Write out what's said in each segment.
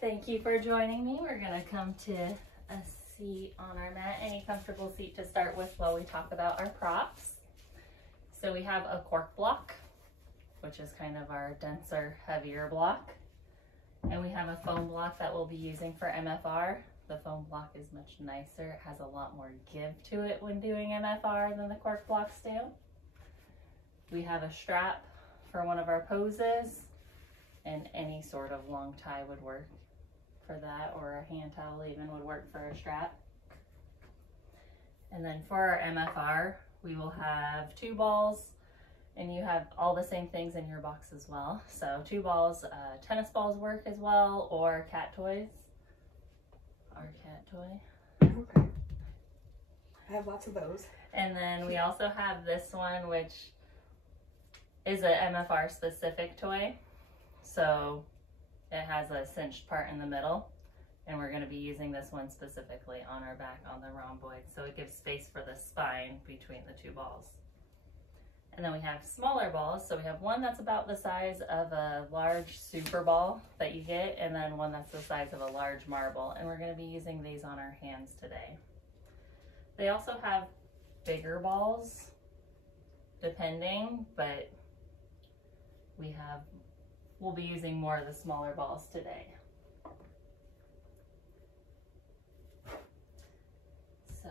Thank you for joining me. We're gonna come to a seat on our mat, any comfortable seat to start with while we talk about our props. So we have a cork block, which is kind of our denser, heavier block. And we have a foam block that we'll be using for MFR. The foam block is much nicer. It has a lot more give to it when doing MFR than the cork blocks do. We have a strap for one of our poses, and any sort of long tie would work for that, or a hand towel even would work for a strap. And then for our MFR, we will have 2 balls, and you have all the same things in your box as well. So 2 balls, tennis balls work as well, or cat toys. Our cat toy. Okay. I have lots of those. And then we also have this one, which is a MFR specific toy. So it has a cinched part in the middle, and we're going to be using this one specifically on our back on the rhomboid, so it gives space for the spine between the 2 balls. And then we have smaller balls, so we have one that's about the size of a large super ball that you get, and then one that's the size of a large marble, and we're going to be using these on our hands today. They also have bigger balls depending, but we'll be using more of the smaller balls today. So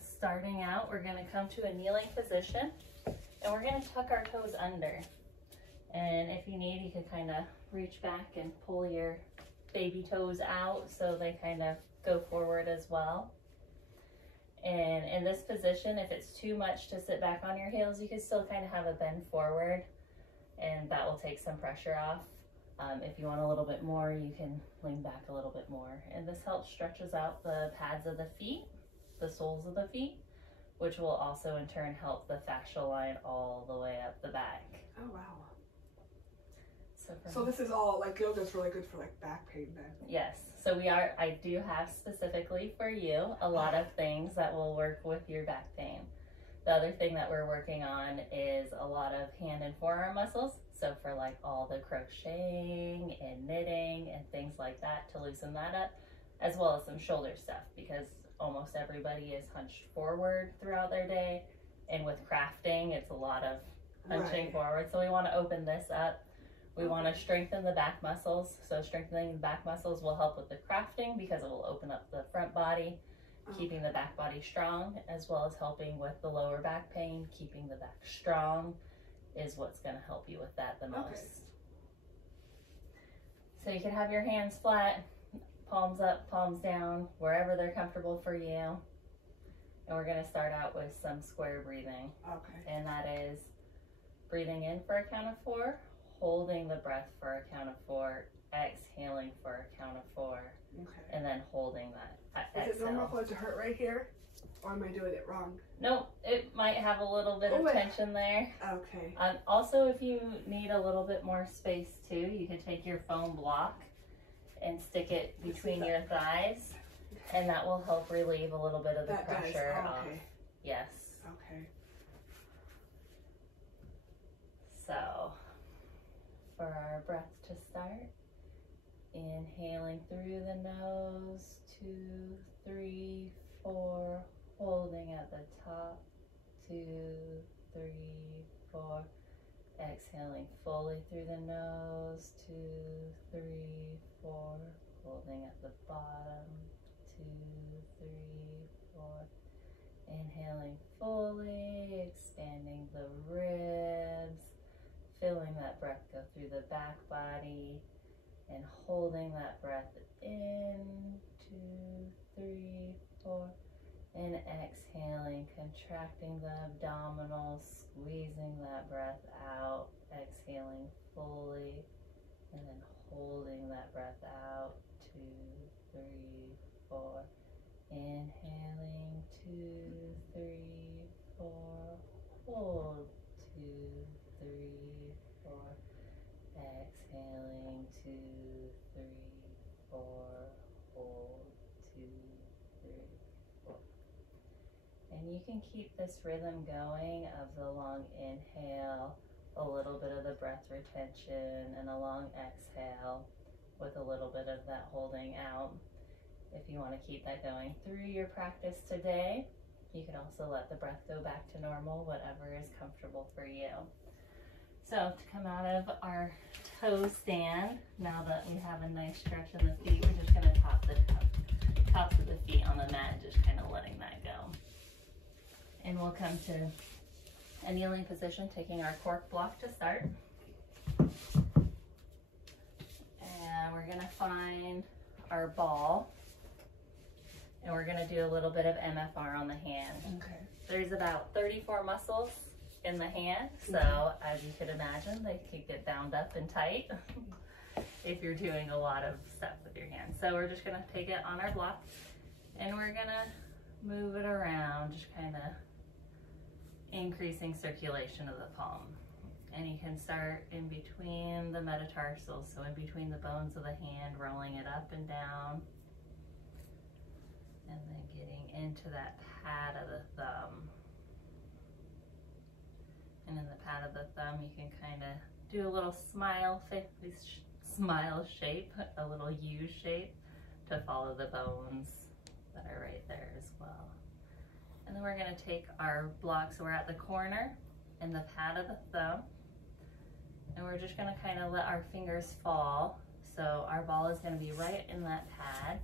starting out, we're going to come to a kneeling position, and we're going to tuck our toes under. And if you need, you can kind of reach back and pull your baby toes out so they kind of go forward as well. And in this position, if it's too much to sit back on your heels, you can still kind of have a bend forward, and that will take some pressure off. If you want a little bit more, you can lean back a little bit more. And this helps stretches out the pads of the feet, the soles of the feet, which will also in turn help the fascial line all the way up the back. Oh, wow. So this is all, like, yoga's really good for, like, back pain then? Yes. So I do have specifically for you a lot of things that will work with your back pain. The other thing that we're working on is a lot of hand and forearm muscles. So for like all the crocheting and knitting and things like that to loosen that up, as well as some shoulder stuff, because almost everybody is hunched forward throughout their day. And with crafting, it's a lot of hunching forward. So we want to open this up. We want to strengthen the back muscles. So strengthening the back muscles will help with the crafting because it will open up the front body, keeping the back body strong, as well as helping with the lower back pain. Keeping the back strong is what's going to help you with that the most. So you can have your hands flat, palms up, palms down, wherever they're comfortable for you. And we're going to start out with some square breathing. And that is breathing in for a count of 4, holding the breath for a count of 4, exhaling for a count of 4, and then holding that. Is it normal for it to hurt right here? Or am I doing it wrong? Nope, it might have a little bit of tension there. Okay. Also, if you need a little bit more space too, you can take your foam block and stick it between your thighs, and that will help relieve a little bit of the pressure off. Yes. Okay. So, for our breath to start, inhaling through the nose, 2, 3, 4, holding at the top, 2, 3, 4, exhaling fully through the nose, 2, 3, 4, holding at the bottom, 2, 3, 4, inhaling fully, expanding the ribs, feeling that breath go through the back body, and holding that breath in, 2, 3, 4, and exhaling, contracting the abdominals, squeezing that breath out, exhaling fully, and then holding that breath out, 2, 3, 4, inhaling, 2, 3, 4, hold, 2, 3, 4, exhaling, 2, 3, 4, hold, 2, 3, 4. And you can keep this rhythm going of the long inhale, a little bit of the breath retention, and a long exhale with a little bit of that holding coming out. If you want to keep that going through your practice today, you can also let the breath go back to normal, whatever is comfortable for you. So to come out of our toe stand, now that we have a nice stretch in the feet, we're just going to top the tops of the feet on the mat, just kind of letting that go. And we'll come to a kneeling position, taking our cork block to start. And we're going to find our ball, and we're going to do a little bit of MFR on the hand. Okay. There's about 34 muscles in the hand, so as you could imagine, they could get bound up and tight if you're doing a lot of stuff with your hand. So we're just gonna take it on our block and we're gonna move it around, just kind of increasing circulation of the palm. And you can start in between the metatarsals, so in between the bones of the hand, rolling it up and down, and then getting into that pad of the thumb. And in the pad of the thumb, you can kind of do a little smile shape, a little U shape to follow the bones that are right there as well. And then we're going to take our block, so we're at the corner in the pad of the thumb, and we're just going to kind of let our fingers fall. So our ball is going to be right in that pad,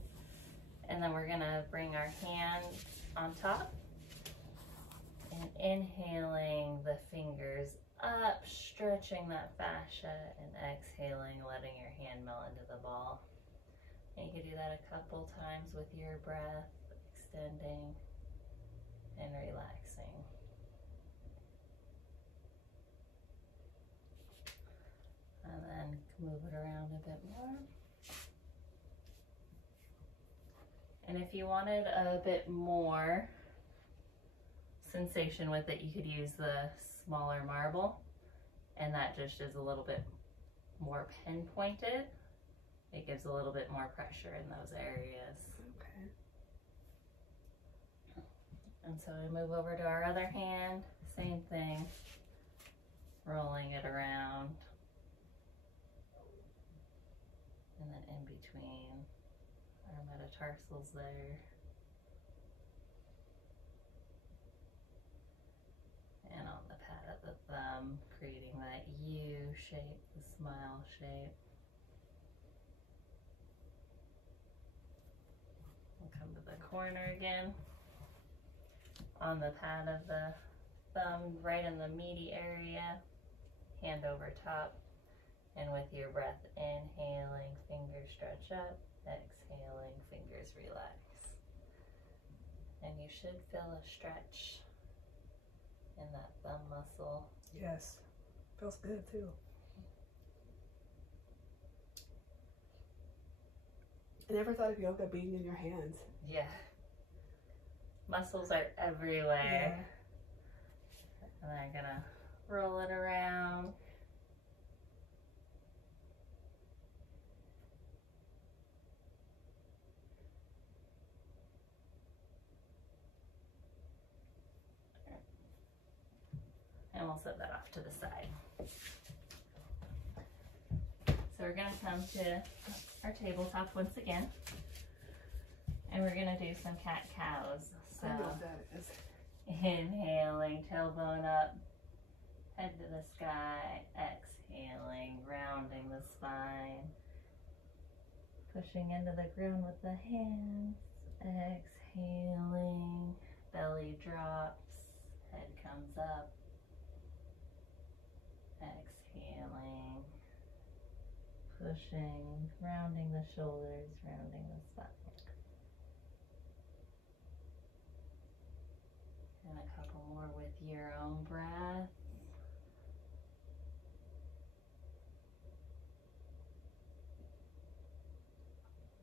and then we're going to bring our hand on top. And inhaling the fingers up, stretching that fascia, and exhaling, letting your hand melt into the ball. And you can do that a couple times with your breath, extending and relaxing. And then move it around a bit more. And if you wanted a bit more sensation with it, you could use the smaller marble, and that just is a little bit more pinpointed. It gives a little bit more pressure in those areas. Okay. And so we move over to our other hand, same thing, rolling it around, and then in between our metatarsals there. And on the pad of the thumb, creating that U shape, the smile shape. We'll come to the corner again. On the pad of the thumb, right in the meaty area, hand over top. And with your breath, inhaling, fingers stretch up, exhaling, fingers relax. And you should feel a stretch in that thumb muscle. Yes, feels good too. I never thought of yoga being in your hands. Yeah. Muscles are everywhere. Yeah. And I'm gonna roll it around. And we'll set that off to the side. So we're going to come to our tabletop once again. And we're going to do some cat-cows. So I know what that is. Inhaling, tailbone up, head to the sky. Exhaling, rounding the spine. Pushing into the ground with the hands. Exhaling, belly drops, head comes up. Exhaling, pushing, rounding the shoulders, rounding the spine. And a couple more with your own breath.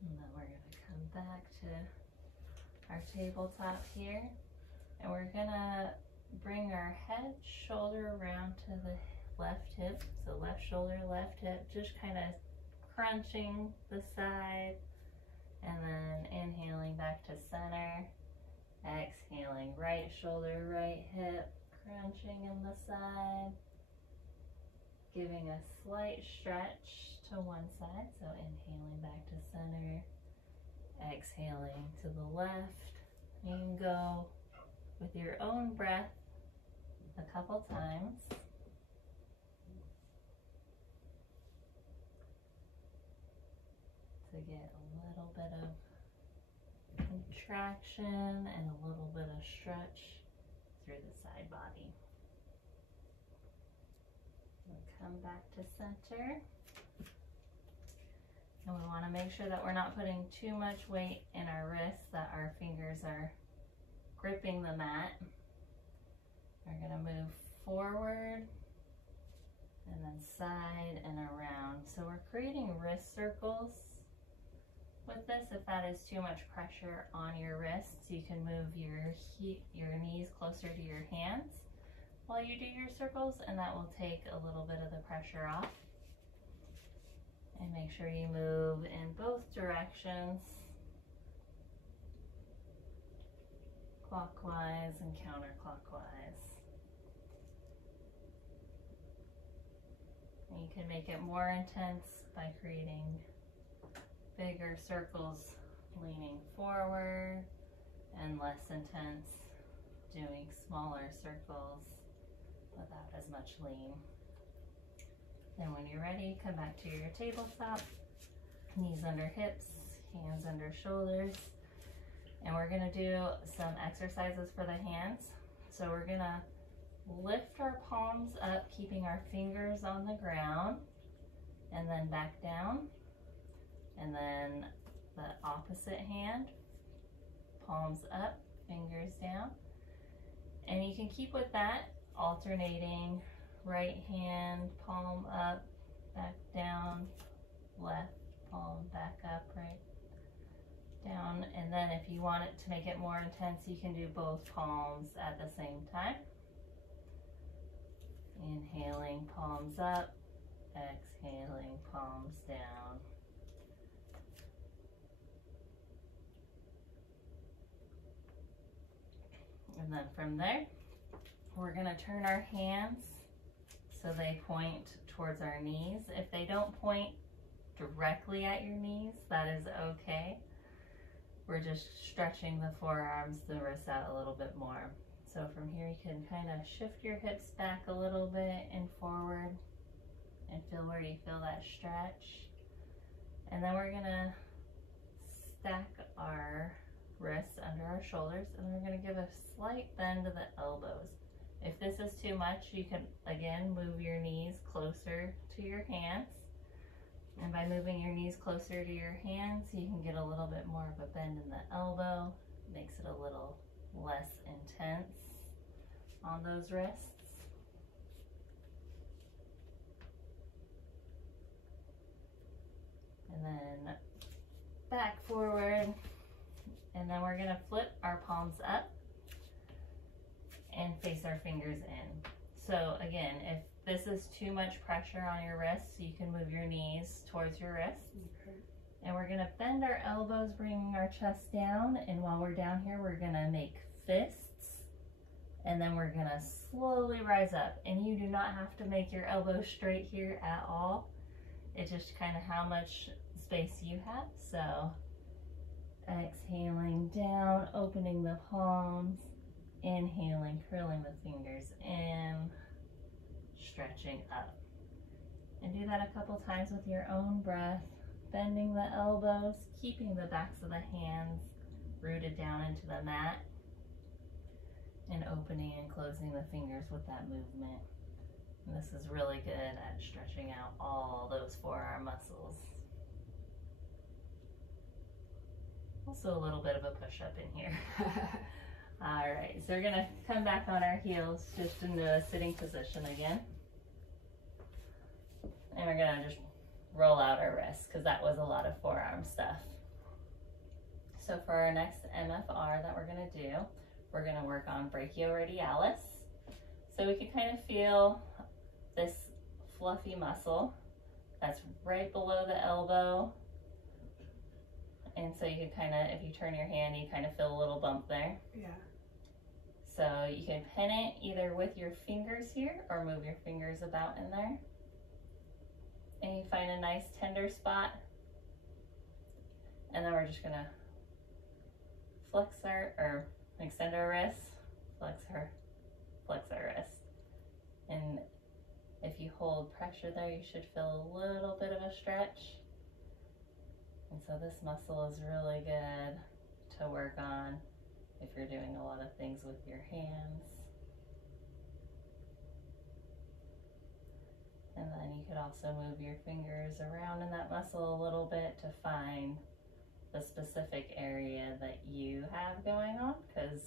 And then we're going to come back to our tabletop here. And we're going to bring our head, shoulder around to the left hip, so left shoulder, left hip, just kind of crunching the side, and then inhaling back to center, exhaling, right shoulder, right hip, crunching in the side, giving a slight stretch to one side, so inhaling back to center, Exhaling to the left. You can go with your own breath a couple times. To get a little bit of contraction and a little bit of stretch through the side body. And come back to center. And we want to make sure that we're not putting too much weight in our wrists, that our fingers are gripping the mat. We're going to move forward and then side and around. So we're creating wrist circles with this. If that is too much pressure on your wrists, you can move your knees closer to your hands while you do your circles, and that will take a little bit of the pressure off. And make sure you move in both directions, clockwise and counterclockwise. And you can make it more intense by creating bigger circles leaning forward, and less intense doing smaller circles without as much lean. Then when you're ready, come back to your tabletop, knees under hips, hands under shoulders, and we're gonna do some exercises for the hands. So we're gonna lift our palms up, keeping our fingers on the ground, and then back down. And then the opposite hand, palms up, fingers down. And you can keep with that, alternating right hand, palm up, back down, left palm back up, right down. And then if you want it to make it more intense, you can do both palms at the same time. Inhaling, palms up, exhaling, palms down. And then from there, we're gonna turn our hands so they point towards our knees. If they don't point directly at your knees, that is okay. We're just stretching the forearms, the wrists out a little bit more. So from here, you can kind of shift your hips back a little bit and forward and feel where you feel that stretch. And then we're gonna stack our wrists under our shoulders, and we're going to give a slight bend to the elbows. If this is too much, you can again move your knees closer to your hands, and by moving your knees closer to your hands, you can get a little bit more of a bend in the elbow. Makes it a little less intense on those wrists. And then back forward. And then we're gonna flip our palms up and face our fingers in. So again, if this is too much pressure on your wrists, you can move your knees towards your wrists. Okay. And we're gonna bend our elbows, bringing our chest down. And while we're down here, we're gonna make fists. And then we're gonna slowly rise up. And you do not have to make your elbows straight here at all. It's just kind of how much space you have. So exhaling down, opening the palms, inhaling, curling the fingers in, stretching up. And do that a couple times with your own breath, bending the elbows, keeping the backs of the hands rooted down into the mat, and opening and closing the fingers with that movement. And this is really good at stretching out all those forearm muscles. Also a little bit of a push-up in here. All right, so we're gonna come back on our heels just into a sitting position again. And we're gonna just roll out our wrists because that was a lot of forearm stuff. So for our next MFR that we're gonna do, we're gonna work on brachioradialis. So we can kind of feel this fluffy muscle that's right below the elbow. And so you can kind of, if you turn your hand, you kind of feel a little bump there. Yeah. So you can pin it either with your fingers here or move your fingers about in there. And you find a nice tender spot. And then we're just gonna flex our, or extend our wrist, flex our wrist. And if you hold pressure there, you should feel a little bit of a stretch. And so this muscle is really good to work on if you're doing a lot of things with your hands. And then you could also move your fingers around in that muscle a little bit to find the specific area that you have going on, because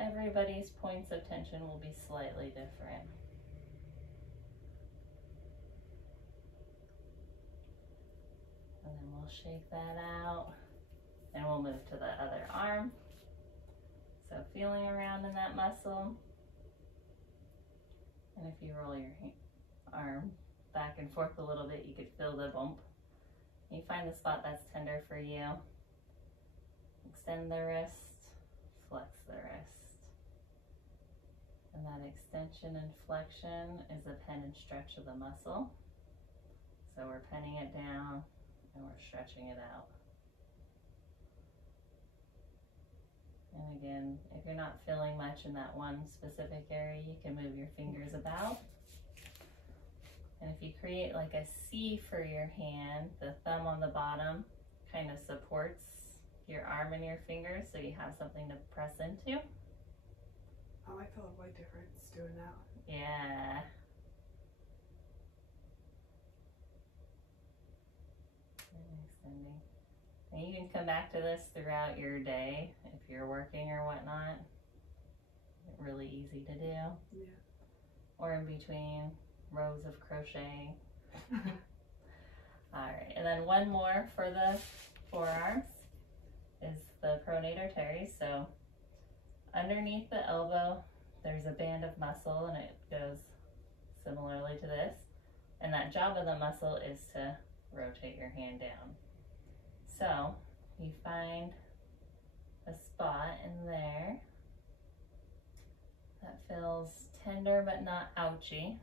everybody's points of tension will be slightly different. And then we'll shake that out and we'll move to the other arm. So feeling around in that muscle. And if you roll your arm back and forth a little bit, you could feel the bump. You find the spot that's tender for you. Extend the wrist, flex the wrist. And that extension and flexion is a pen and stretch of the muscle. So we're penning it down and we're stretching it out. And again, if you're not feeling much in that one specific area, you can move your fingers about. And if you create like a C for your hand, the thumb on the bottom kind of supports your arm and your fingers, so you have something to press into. Oh, I feel a white difference doing that. Yeah. And extending. And you can come back to this throughout your day if you're working or whatnot. Really easy to do. Yeah. Or in between rows of crocheting. All right, and then one more for the forearms is the pronator teres. So underneath the elbow, there's a band of muscle, and it goes similarly to this. And that job of the muscle is to rotate your hand down. So you find a spot in there that feels tender but not ouchy.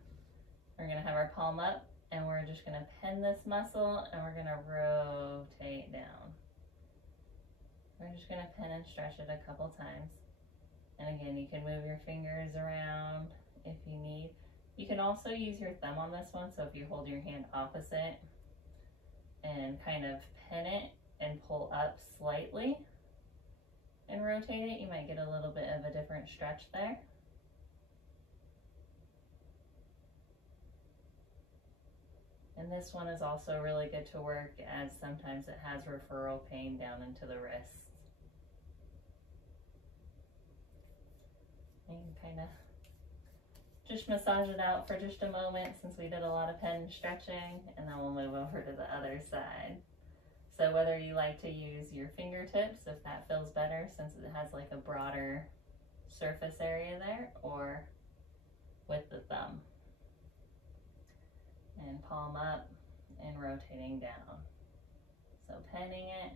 We're gonna have our palm up and we're just gonna pen this muscle and we're gonna rotate down. We're just gonna pen and stretch it a couple times. And again, you can move your fingers around if you need. You can also use your thumb on this one, so if you hold your hand opposite and kind of pen it and pull up slightly and rotate it, you might get a little bit of a different stretch there. And this one is also really good to work, as sometimes it has referral pain down into the wrists. And you can kind of just massage it out for just a moment, since we did a lot of pen stretching, and then we'll move over to the other side. So whether you like to use your fingertips, if that feels better, since it has like a broader surface area there, or with the thumb. And palm up and rotating down. So penning it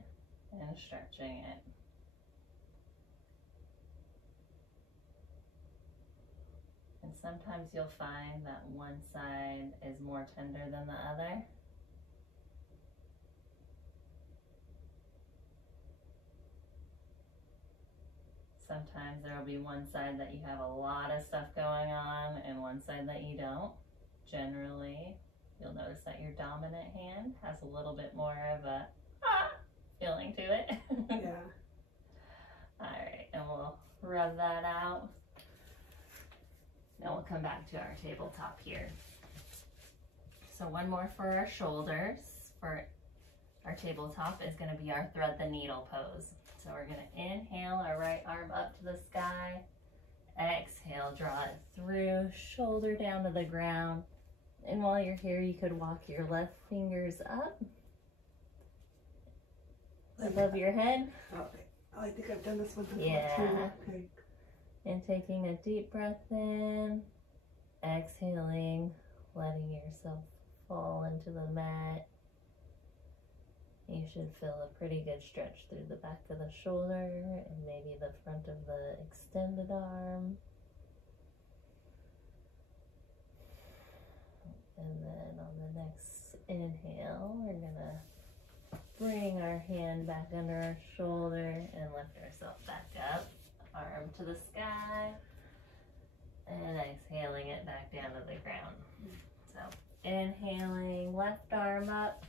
and stretching it. And sometimes you'll find that one side is more tender than the other. Sometimes there will be one side that you have a lot of stuff going on and one side that you don't. Generally, you'll notice that your dominant hand has a little bit more of a feeling to it. Yeah. All right, and we'll rub that out. Now we'll come back to our tabletop here. So one more for our shoulders. For our tabletop is going to be our thread the needle pose. So we're going to inhale our right arm up to the sky. Exhale, draw it through, shoulder down to the ground. And while you're here, you could walk your left fingers up above your head. Oh, I think I've done this one before. Yeah. Okay. And taking a deep breath in, exhaling, letting yourself fall into the mat. You should feel a pretty good stretch through the back of the shoulder and maybe the front of the extended arm. And then on the next inhale, we're gonna bring our hand back under our shoulder and lift ourselves back up. Arm to the sky. And exhaling it back down to the ground. So inhaling, left arm up.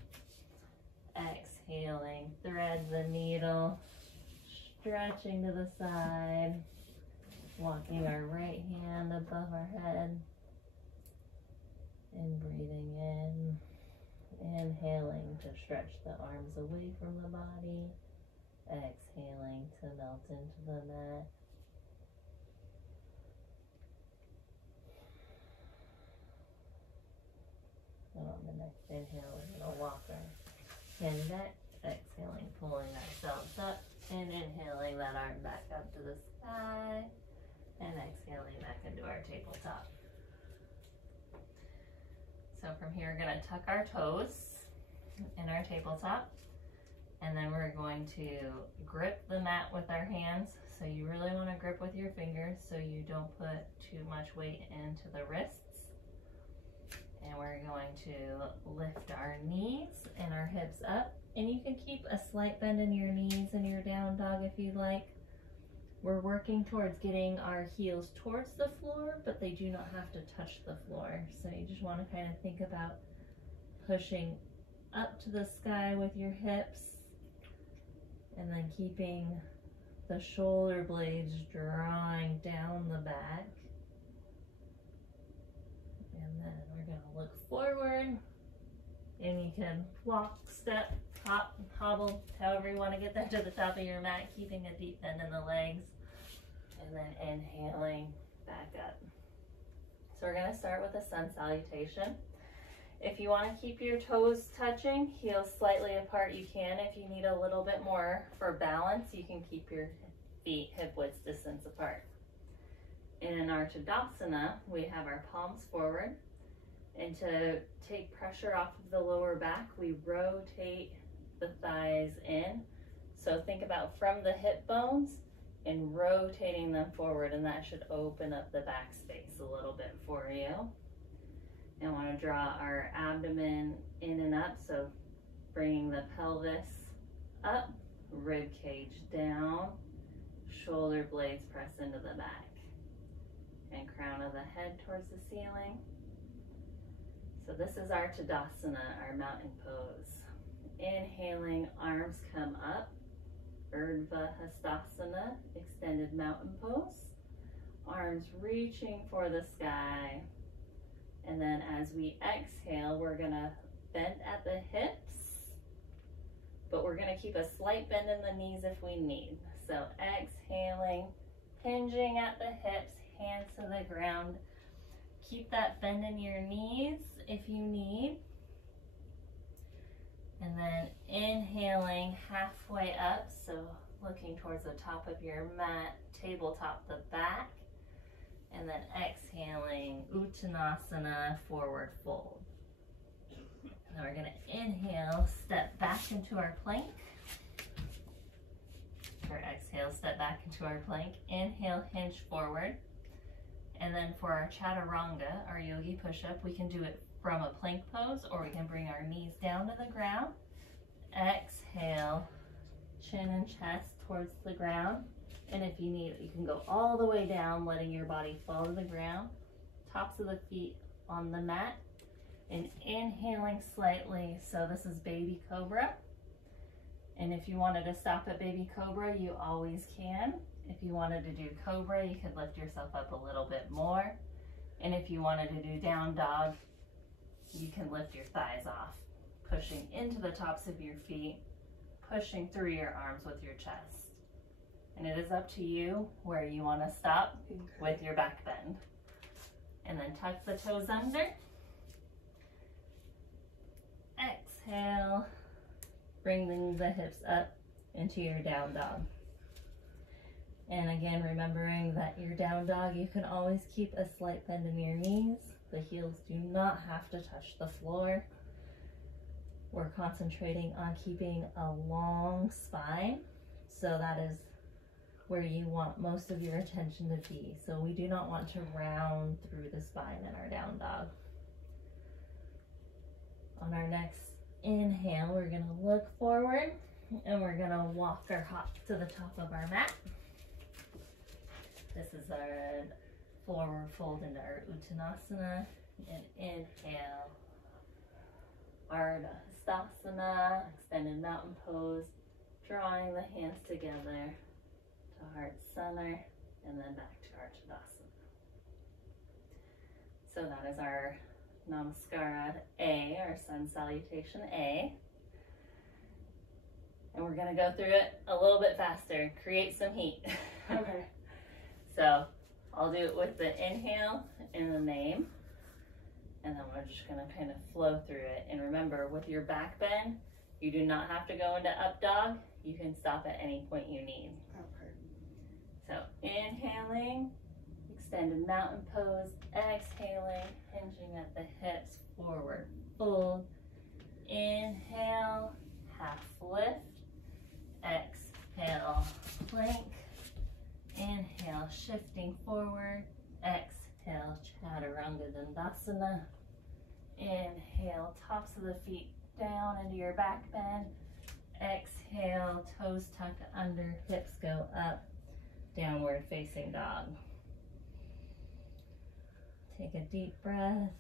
Exhaling, thread the needle. Stretching to the side. Walking our right hand above our head. And breathing in. Inhaling to stretch the arms away from the body. Exhaling to melt into the mat. And on the next inhale, we're going to walk our hand back. Exhaling, pulling ourselves up. And inhaling that arm back up to the sky. And exhaling back into our tabletop. So from here, we're going to tuck our toes in our tabletop. And then we're going to grip the mat with our hands. So you really want to grip with your fingers so you don't put too much weight into the wrists. And we're going to lift our knees and our hips up. And you can keep a slight bend in your knees and your down dog if you'd like. We're working towards getting our heels towards the floor, but they do not have to touch the floor. So you just want to kind of think about pushing up to the sky with your hips and then keeping the shoulder blades drawing down the back. And then we're going to look forward, and you can walk, step, hop, hobble, however you want to get there to the top of your mat, keeping a deep bend in the legs, and then inhaling back up. So we're going to start with a sun salutation. If you want to keep your toes touching, heels slightly apart, you can. If you need a little bit more for balance, you can keep your feet hip width distance apart. In our Tadasana, we have our palms forward. And to take pressure off of the lower back, we rotate the thighs in. So think about from the hip bones and rotating them forward, and that should open up the back space a little bit for you. And want to draw our abdomen in and up, so bringing the pelvis up, rib cage down, shoulder blades press into the back, and crown of the head towards the ceiling. So this is our Tadasana, our mountain pose. Inhaling, arms come up, Urdhva Hastasana, extended mountain pose. Arms reaching for the sky. And then as we exhale, we're gonna bend at the hips, but we're gonna keep a slight bend in the knees if we need. So exhaling, hinging at the hips, hands to the ground. Keep that bend in your knees if you need. And then inhaling halfway up, so looking towards the top of your mat, tabletop the back. And then exhaling, Uttanasana, forward fold. And then we're going to inhale, step back into our plank. Or exhale, step back into our plank. Inhale, hinge forward. And then for our Chaturanga, our yogi push-up, we can do it from a plank pose, or we can bring our knees down to the ground. Exhale, chin and chest towards the ground. And if you need, you can go all the way down, letting your body fall to the ground. Tops of the feet on the mat. And inhaling slightly, so this is baby cobra. And if you wanted to stop at baby cobra, you always can. If you wanted to do cobra, you could lift yourself up a little bit more. And if you wanted to do down dog, you can lift your thighs off, pushing into the tops of your feet, pushing through your arms with your chest. And it is up to you where you want to stop with your back bend. And then tuck the toes under. Exhale, bring the hips up into your down dog. And again, remembering that your down dog, you can always keep a slight bend in your knees. The heels do not have to touch the floor. We're concentrating on keeping a long spine. So that is where you want most of your attention to be. So we do not want to round through the spine in our down dog. On our next inhale, we're gonna look forward and we're gonna walk or hop to the top of our mat. This is our forward fold into our Uttanasana. And inhale, Ardha Hastasana, extended mountain pose, drawing the hands together to heart center and then back to our Tadasana. So that is our Namaskara A, our sun salutation A. And we're gonna go through it a little bit faster, create some heat. Okay. So I'll do it with the inhale and the name. And then we're just gonna kind of flow through it. And remember, with your back bend, you do not have to go into up dog. You can stop at any point you need. Okay. So inhaling, extended mountain pose, exhaling, hinging at the hips, forward fold. Inhale, half lift. Exhale, plank. Inhale, shifting forward. Exhale, Chaturanga Dandasana. Inhale, tops of the feet down into your back bend. Exhale, toes tuck under, hips go up, downward facing dog. Take a deep breath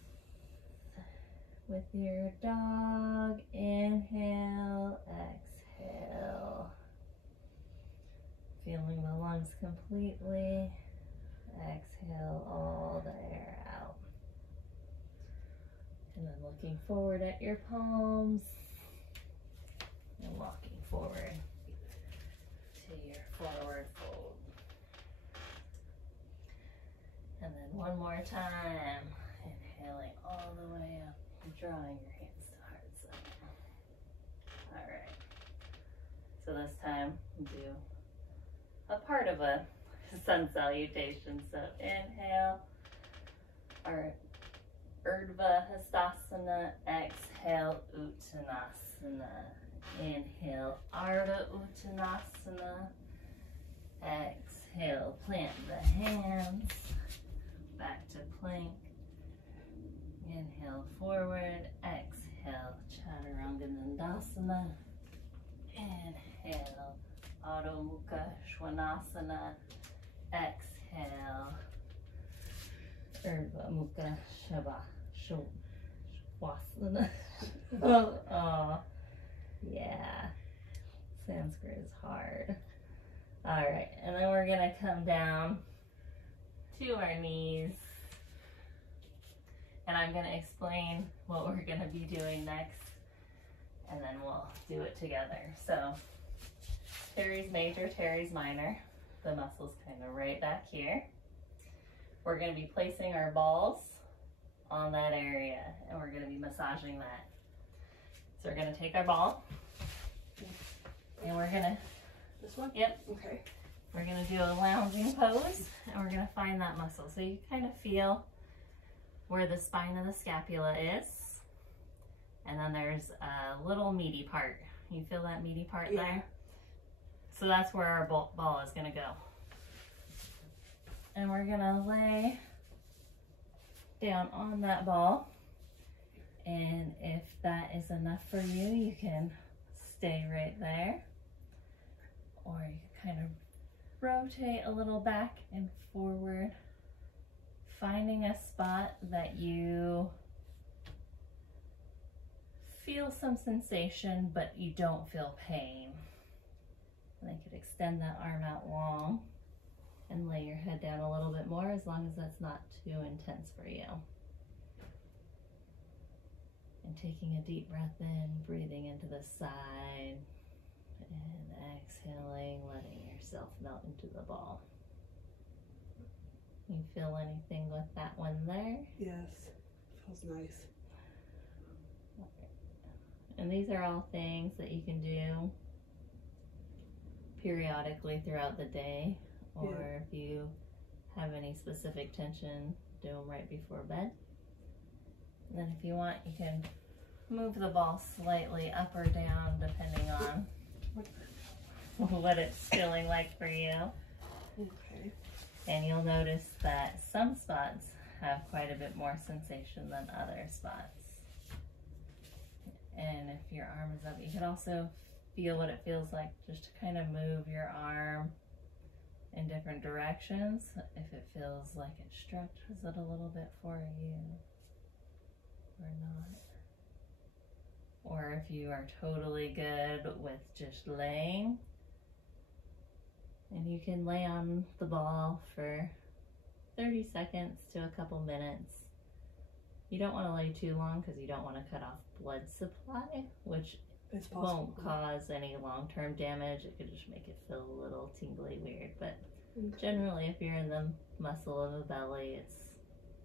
with your dog. Inhale, exhale. Feeling the lungs completely. Exhale all the air out. And then looking forward at your palms and walking forward to your forward fold. And then one more time, inhaling all the way up and drawing your hands to heart center. All right. So this time, do a part of a sun salutation. So inhale, our Urdhva Hastasana. Exhale, Uttanasana. Inhale, Ardha Uttanasana. Exhale, plant the hands. Back to plank. Inhale, forward. Exhale, Chaturanga Dandasana. Inhale, Adho Mukha Svanasana. Exhale, Urdhva Mukha Shavasana. Oh, yeah. Sanskrit is hard. All right, and then we're gonna come down to our knees. And I'm gonna explain what we're gonna be doing next, and then we'll do it together. So, teres major, teres minor. The muscles kind of right back here. We're going to be placing our balls on that area, and we're going to be massaging that. So we're going to take our ball, and we're going to... This one? Yep. Okay. We're going to do a lounging pose, and we're going to find that muscle. So you kind of feel where the spine of the scapula is, and then there's a little meaty part. You feel that meaty part there? So that's where our ball is gonna go. And we're gonna lay down on that ball. And if that is enough for you, you can stay right there. Or you can kind of rotate a little back and forward, finding a spot that you feel some sensation, but you don't feel pain. And I could extend that arm out long and lay your head down a little bit more, as long as that's not too intense for you. And taking a deep breath in, breathing into the side, and exhaling, letting yourself melt into the ball. You feel anything with that one there? Yes, feels nice. Okay. And these are all things that you can do periodically throughout the day, or if you have any specific tension, do them right before bed. And then if you want, you can move the ball slightly up or down depending on what it's feeling like for you. Okay. And you'll notice that some spots have quite a bit more sensation than other spots. And if your arm is up, you can also feel what it feels like just to kind of move your arm in different directions. If it feels like it stretches it a little bit for you or not. Or if you are totally good with just laying, and you can lay on the ball for 30 seconds to a couple minutes. You don't want to lay too long because you don't want to cut off blood supply, which won't cause any long-term damage. It could just make it feel a little tingly weird, but generally if you're in the muscle of the belly, it's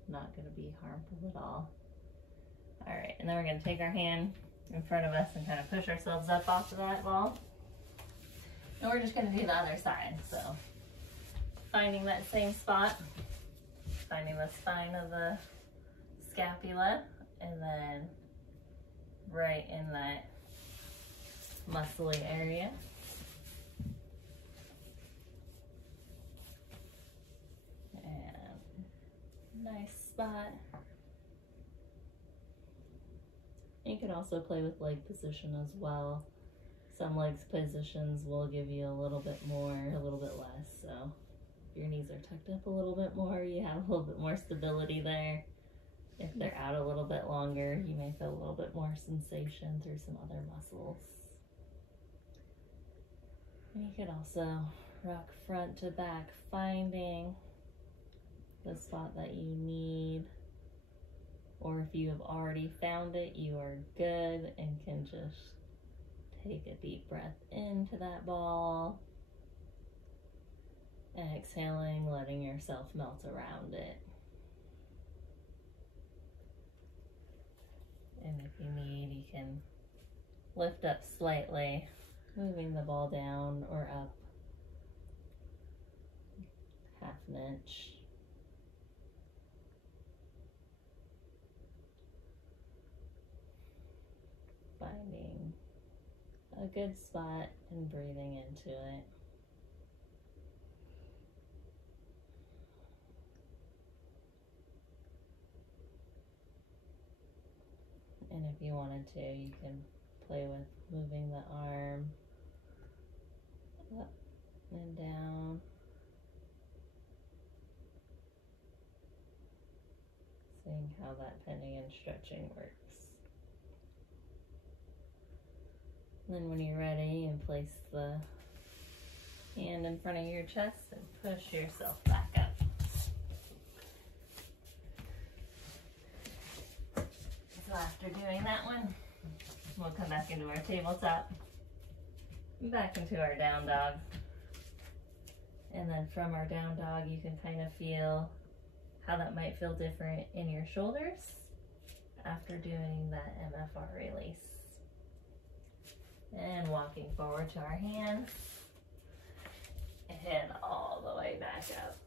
not going to be harmful at all. All right, and then we're going to take our hand in front of us and kind of push ourselves up off of that ball. And we're just going to do the other side. So finding that same spot, finding the spine of the scapula, and then right in that muscly area. And nice spot. You can also play with leg position as well. Some leg positions will give you a little bit more, a little bit less. So if your knees are tucked up a little bit more, you have a little bit more stability there. If they're out a little bit longer, you may feel a little bit more sensation through some other muscles. And you can also rock front to back, finding the spot that you need. Or if you have already found it, you are good and can just take a deep breath into that ball. Exhaling, letting yourself melt around it. And if you need, you can lift up slightly, moving the ball down or up half an inch. Finding a good spot and breathing into it. And if you wanted to, you can play with moving the arm up and down. Seeing how that bending and stretching works. And then when you're ready, you place the hand in front of your chest and push yourself back up. So after doing that one, we'll come back into our tabletop, back into our down dog. And then from our down dog, you can kind of feel how that might feel different in your shoulders after doing that MFR release. And walking forward to our hands and all the way back up.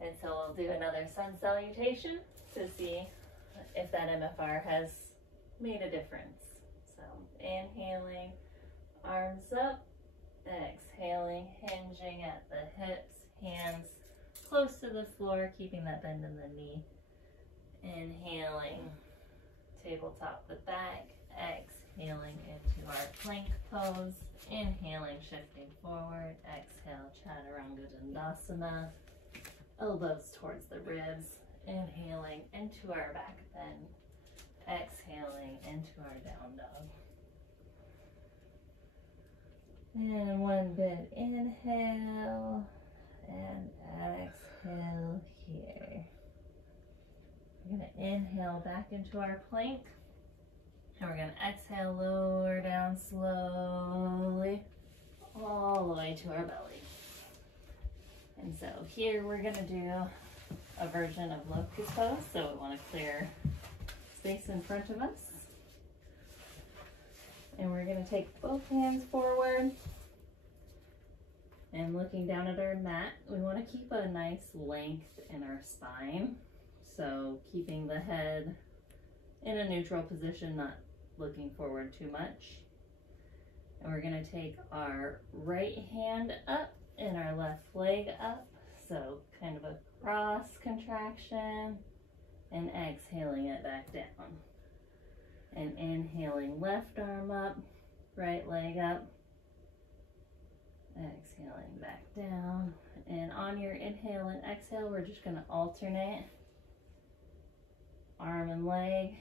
And so we'll do another sun salutation to see if that MFR has made a difference. So inhaling, arms up, exhaling, hinging at the hips, hands close to the floor, keeping that bend in the knee. Inhaling, tabletop the back, exhaling into our plank pose, inhaling, shifting forward, exhale, Chaturanga Dandasana, elbows towards the ribs, inhaling into our back bend, exhaling into our down dog. And one big inhale and exhale here. We're going to inhale back into our plank, and we're going to exhale, lower down slowly, all the way to our belly. And so here we're going to do a version of locust pose, so we want to clear space in front of us. And we're going to take both hands forward, and looking down at our mat, we want to keep a nice length in our spine. So keeping the head in a neutral position, not looking forward too much. And we're going to take our right hand up and our left leg up. So kind of a cross contraction, and exhaling it back down. And inhaling left arm up, right leg up, exhaling back down. And on your inhale and exhale, we're just going to alternate arm and leg,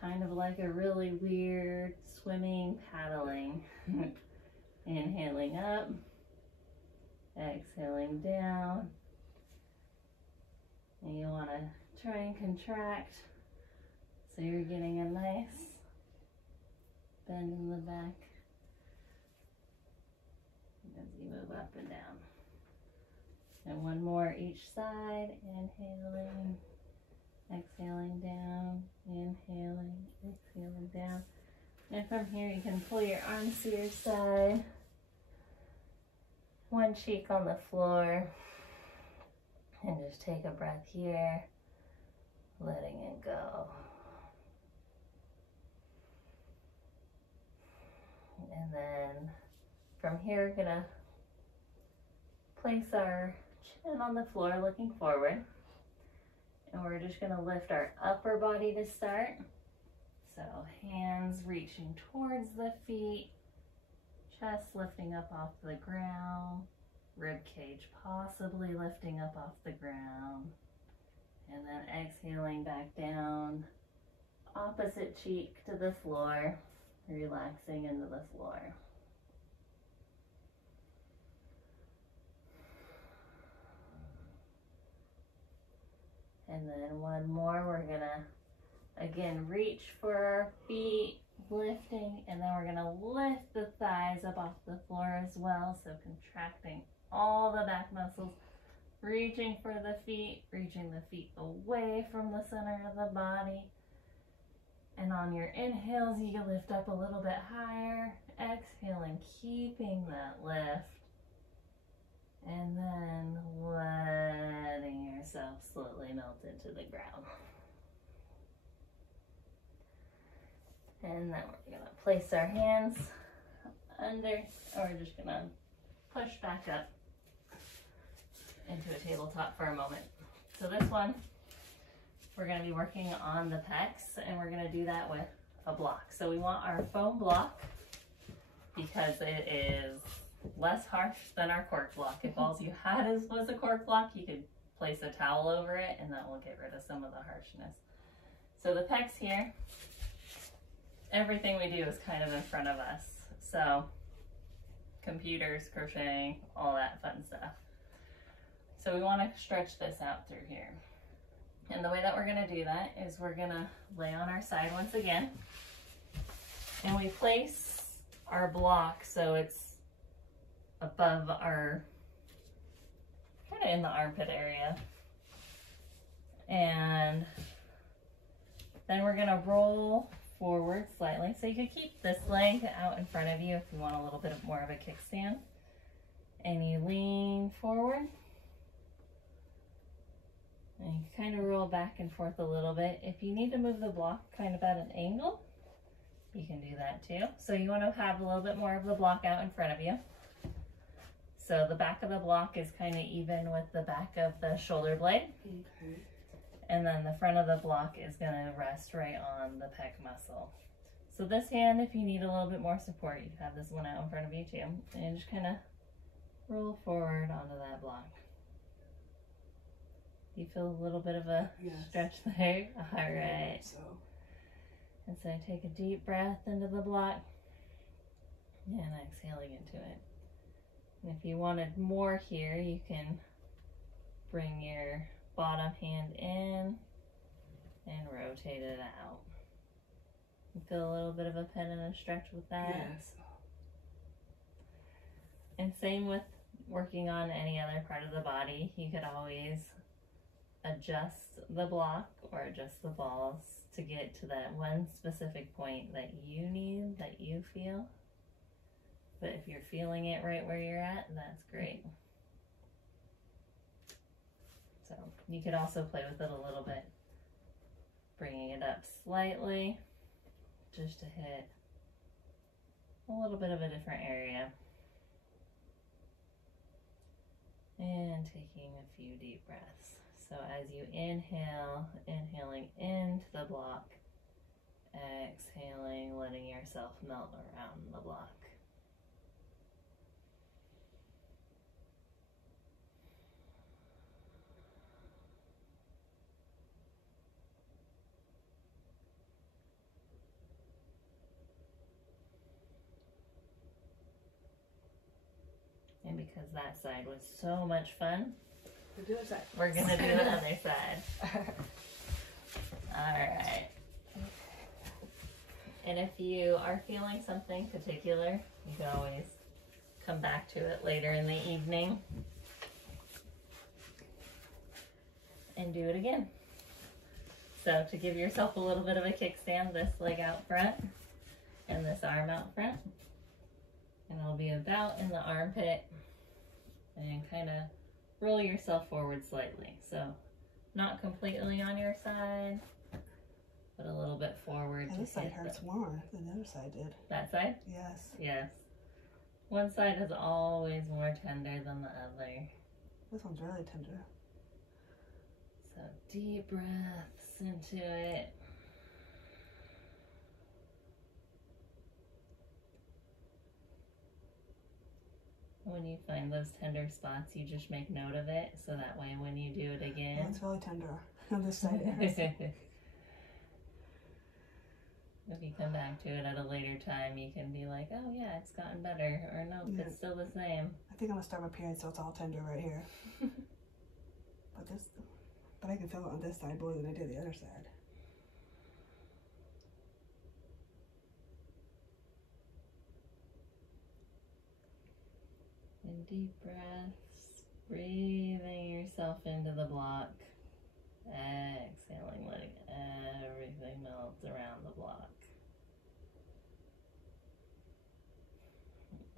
kind of like a really weird swimming, paddling. Inhaling up, exhaling down. And you want to try and contract so you're getting a nice bend in the back as you move up and down. And one more each side, inhaling, exhaling down, inhaling, exhaling down. And from here you can pull your arms to your side, one cheek on the floor, and just take a breath here, letting it go. And then from here, we're gonna place our chin on the floor looking forward. And we're just gonna lift our upper body to start. So hands reaching towards the feet, chest lifting up off the ground, rib cage possibly lifting up off the ground. And then exhaling back down, opposite cheek to the floor, relaxing into the floor. And then one more, we're gonna again reach for our feet, lifting, and then we're gonna lift the thighs up off the floor as well. So contracting all the back muscles, reaching for the feet, reaching the feet away from the center of the body. And on your inhales, you can lift up a little bit higher, exhaling, keeping that lift. And then letting yourself slowly melt into the ground. And then we're gonna place our hands under, or we're just gonna push back up into a tabletop for a moment. So this one, we're gonna be working on the pecs, and we're gonna do that with a block. So we want our foam block because it is less harsh than our cork block. If all you had was a cork block, you could place a towel over it and that will get rid of some of the harshness. So the pecs here, everything we do is kind of in front of us. So computers, crocheting, all that fun stuff. So we want to stretch this out through here. And the way that we're going to do that is we're going to lay on our side once again. And we place our block so it's above our, kind of in the armpit area. And then we're going to roll forward slightly. So you could keep this leg out in front of you if you want a little bit more of a kickstand. And you lean forward. And you kind of roll back and forth a little bit. If you need to move the block kind of at an angle, you can do that too. So you want to have a little bit more of the block out in front of you. So the back of the block is kind of even with the back of the shoulder blade. Okay. And then the front of the block is going to rest right on the pec muscle. So this hand, if you need a little bit more support, you have this one out in front of you too. And you just kind of roll forward onto that block. Do you feel a little bit of a stretch there? All right. And so take a deep breath into the block and exhaling into it. And if you wanted more here, you can bring your bottom hand in and rotate it out. You feel a little bit of a pin and a stretch with that? Yes. And same with working on any other part of the body. You could always adjust the block or adjust the balls to get to that one specific point that you need, that you feel. But if you're feeling it right where you're at, that's great. So you could also play with it a little bit, bringing it up slightly just to hit a little bit of a different area. And taking a few deep breaths. So as you inhale, inhaling into the block, exhaling, letting yourself melt around the block. And because that side was so much fun, we're gonna do the other side. All right. And if you are feeling something particular, you can always come back to it later in the evening and do it again. So to give yourself a little bit of a kickstand, this leg out front and this arm out front. And it'll be about in the armpit, and kind of roll yourself forward slightly. So not completely on your side, but a little bit forward. And this side hurts more than the other side did. That side? Yes. Yes. One side is always more tender than the other. This one's really tender. So deep breaths into it. When you find those tender spots, you just make note of it, so that way when you do it again... Yeah, it's really tender on this side. It hurts. If you come back to it at a later time, you can be like, oh yeah, it's gotten better, or no, yeah, it's still the same. I think I'm gonna start my period so it's all tender right here. But I can feel it on this side more than I did the other side. And deep breaths, breathing yourself into the block, exhaling, letting everything melt around the block.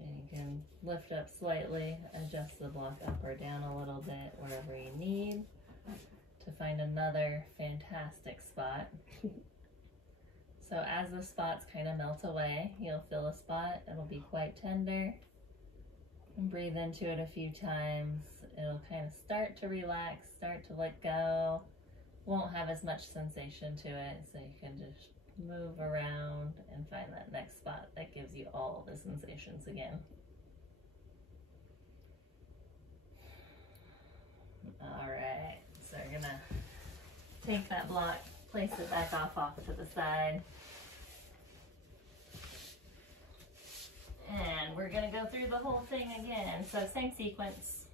And you can lift up slightly, adjust the block up or down a little bit, wherever you need, to find another fantastic spot. So as the spots kind of melt away, you'll feel a spot, it'll be quite tender. And breathe into it a few times. It'll kind of start to relax, start to let go. Won't have as much sensation to it, so you can just move around and find that next spot that gives you all the sensations again. All right, so we're gonna take that block, place it back off to the side. And we're gonna go through the whole thing again. So same sequence.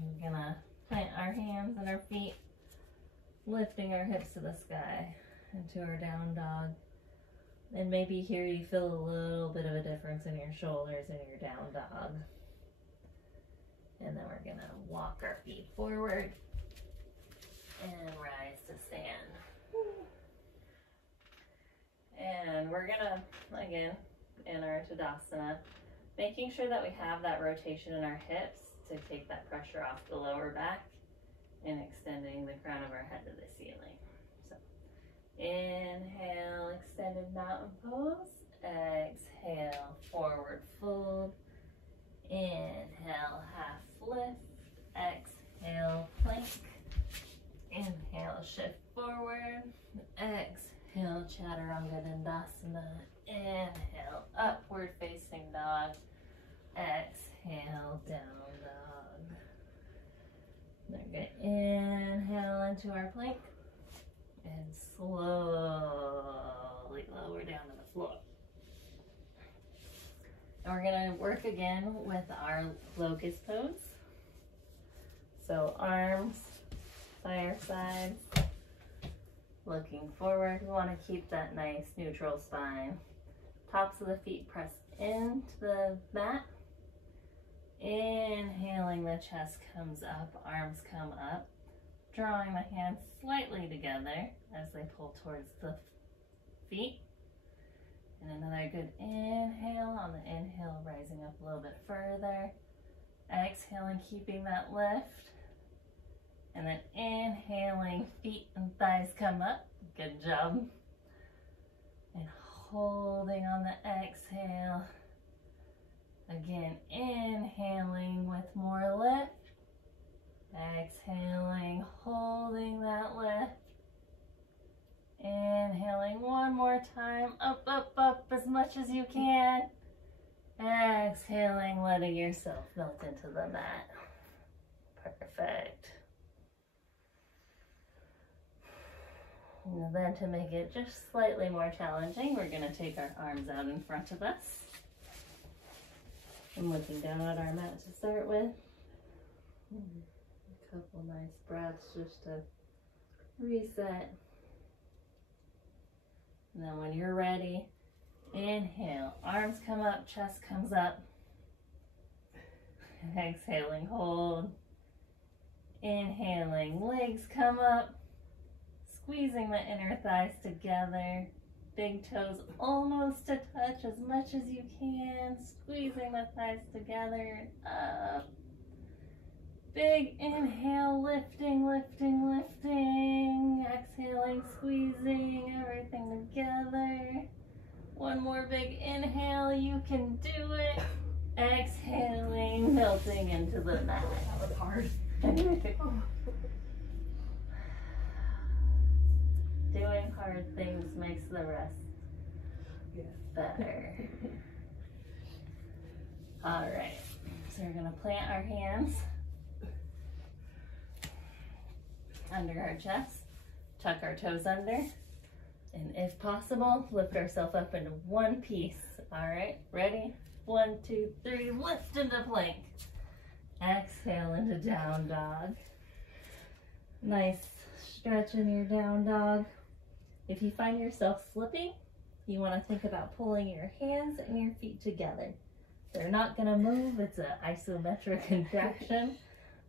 We're gonna plant our hands and our feet, lifting our hips to the sky into our down dog. And maybe here you feel a little bit of a difference in your shoulders and your down dog. And then we're gonna walk our feet forward and rise to stand. And we're gonna, again, enter into Tadasana, making sure that we have that rotation in our hips to take that pressure off the lower back and extending the crown of our head to the ceiling. So inhale, extended mountain pose. Exhale, forward fold. Inhale, half lift. Exhale, plank. Inhale, shift forward. Exhale, Chaturanga Dandasana. Inhale, upward facing dog. Exhale, down dog. They're good. Inhale into our plank. And slowly lower down to the floor. And we're gonna work again with our locust pose. So arms by our sides, looking forward. We want to keep that nice neutral spine. Tops of the feet press into the mat. Inhaling, the chest comes up, arms come up. Drawing the hands slightly together as they pull towards the feet. And another good inhale. On the inhale, rising up a little bit further. Exhaling, keeping that lift. And then inhaling, feet and thighs come up. Good job. And holding on the exhale. Again, inhaling with more lift. Exhaling, holding that lift. Inhaling one more time, up, up, up as much as you can. Exhaling, letting yourself melt into the mat. Perfect. And then to make it just slightly more challenging, we're going to take our arms out in front of us. I'm looking down at our mat to start with. A couple nice breaths just to reset. And then when you're ready, inhale, arms come up, chest comes up. Exhaling, hold. Inhaling, legs come up. Squeezing the inner thighs together. Big toes almost to touch as much as you can. Squeezing the thighs together and up. Big inhale, lifting, lifting, lifting. Exhaling, squeezing everything together. One more big inhale, you can do it. Exhaling, melting into the mat. That was hard. Doing hard things makes the rest better. All right, so we're gonna plant our hands under our chest, tuck our toes under, and if possible, lift ourselves up into one piece. All right, ready? 1, 2, 3, lift into plank. Exhale into down dog. Nice stretch in your down dog. If you find yourself slipping, you want to think about pulling your hands and your feet together. They're not going to move. It's an isometric contraction,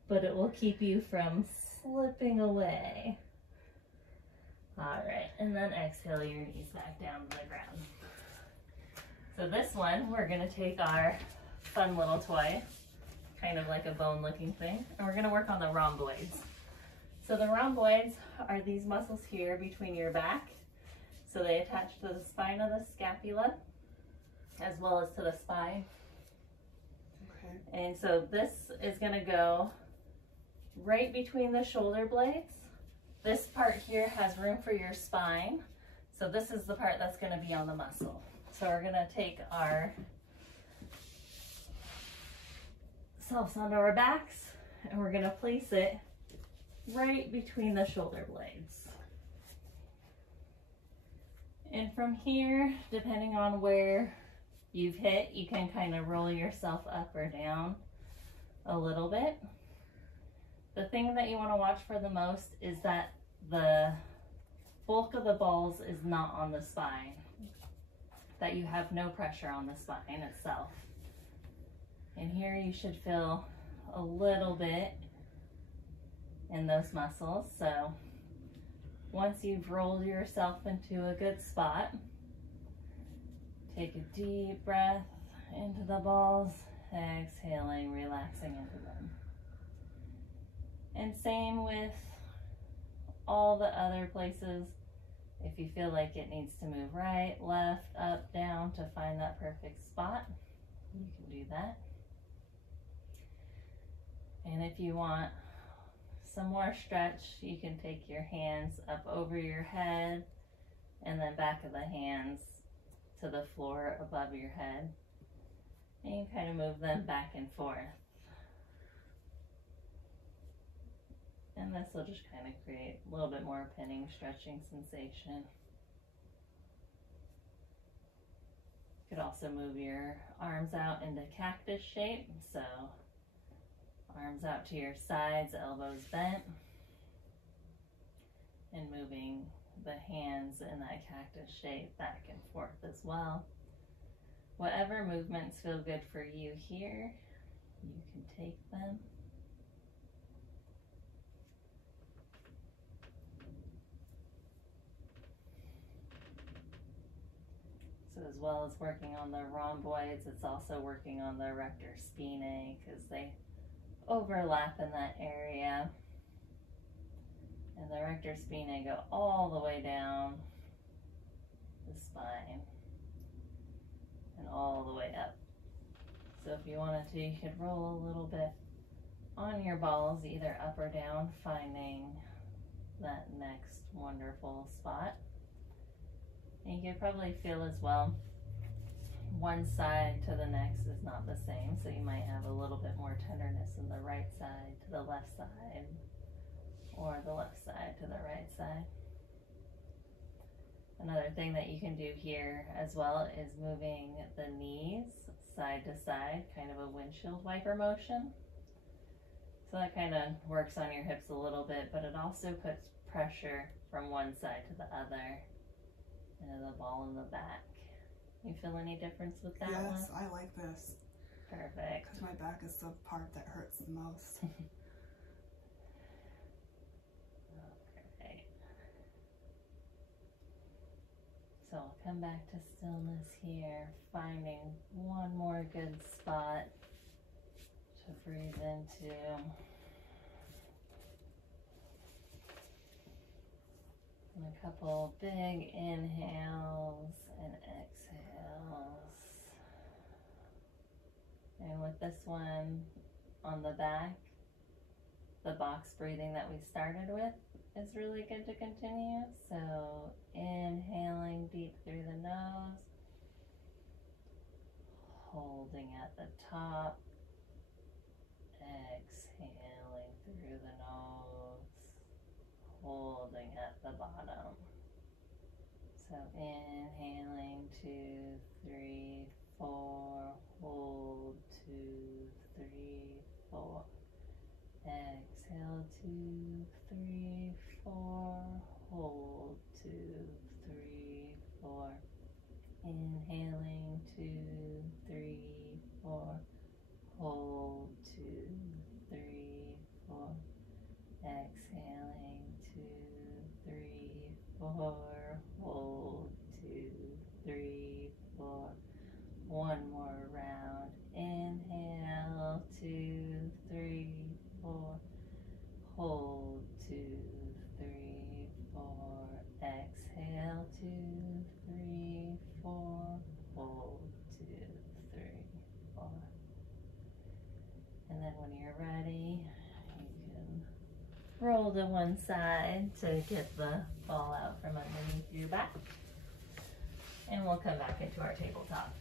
but it will keep you from slipping away. All right, and then exhale your knees back down to the ground. So this one, we're going to take our fun little toy, kind of like a bone looking thing, and we're going to work on the rhomboids. So the rhomboids are these muscles here between your back. So they attach to the spine of the scapula as well as to the spine. Okay. And so this is going to go right between the shoulder blades. This part here has room for your spine. So this is the part that's going to be on the muscle. So we're going to take our selves onto our backs and we're going to place it right between the shoulder blades. And from here, depending on where you've hit, you can kind of roll yourself up or down a little bit. The thing that you want to watch for the most is that the bulk of the balls is not on the spine, that you have no pressure on the spine itself. And here you should feel a little bit in those muscles. So once you've rolled yourself into a good spot, take a deep breath into the balls, exhaling, relaxing into them. And same with all the other places. If you feel like it needs to move right, left, up, down to find that perfect spot, you can do that. And if you want some more stretch, you can take your hands up over your head and then back of the hands to the floor above your head. And you kind of move them back and forth. And this will just kind of create a little bit more pinning, stretching sensation. You could also move your arms out into cactus shape. So arms out to your sides, elbows bent. And moving the hands in that cactus shape back and forth as well. Whatever movements feel good for you here, you can take them. So as well as working on the rhomboids, it's also working on the erector spinae because they overlap in that area. And the erector spinae go all the way down the spine and all the way up. So if you wanted to, you could roll a little bit on your balls, either up or down, finding that next wonderful spot. And you can probably feel as well, one side to the next is not the same, so you might have a little bit more tenderness in the right side to the left side, or the left side to the right side. Another thing that you can do here as well is moving the knees side to side, kind of a windshield wiper motion. So that kind of works on your hips a little bit, but it also puts pressure from one side to the other into the ball in the back. You feel any difference with that one? Yes, I like this. Perfect. Because my back is the part that hurts the most. Okay. So I'll come back to stillness here, finding one more good spot to breathe into. And a couple big inhales and exhales. And with this one on the back, the box breathing that we started with is really good to continue. So inhaling deep through the nose, holding at the top, exhaling through the nose, holding at the bottom. So inhaling 2, 3, 4, hold 2, 3, 4. Exhale 2, 3, 4. Hold 2, 3, 4. Inhaling 2, 3, 4. Hold 2, 3, 4. Exhaling 2, 3, 4. Hold 2, 3, 4. One more round. Inhale 2, 3, 4. Hold 2, 3, 4. Exhale 2, 3, 4. Hold 2, 3, 4. And then when you're ready, you can roll to one side to get the ball out from underneath your back. And we'll come back into our tabletop.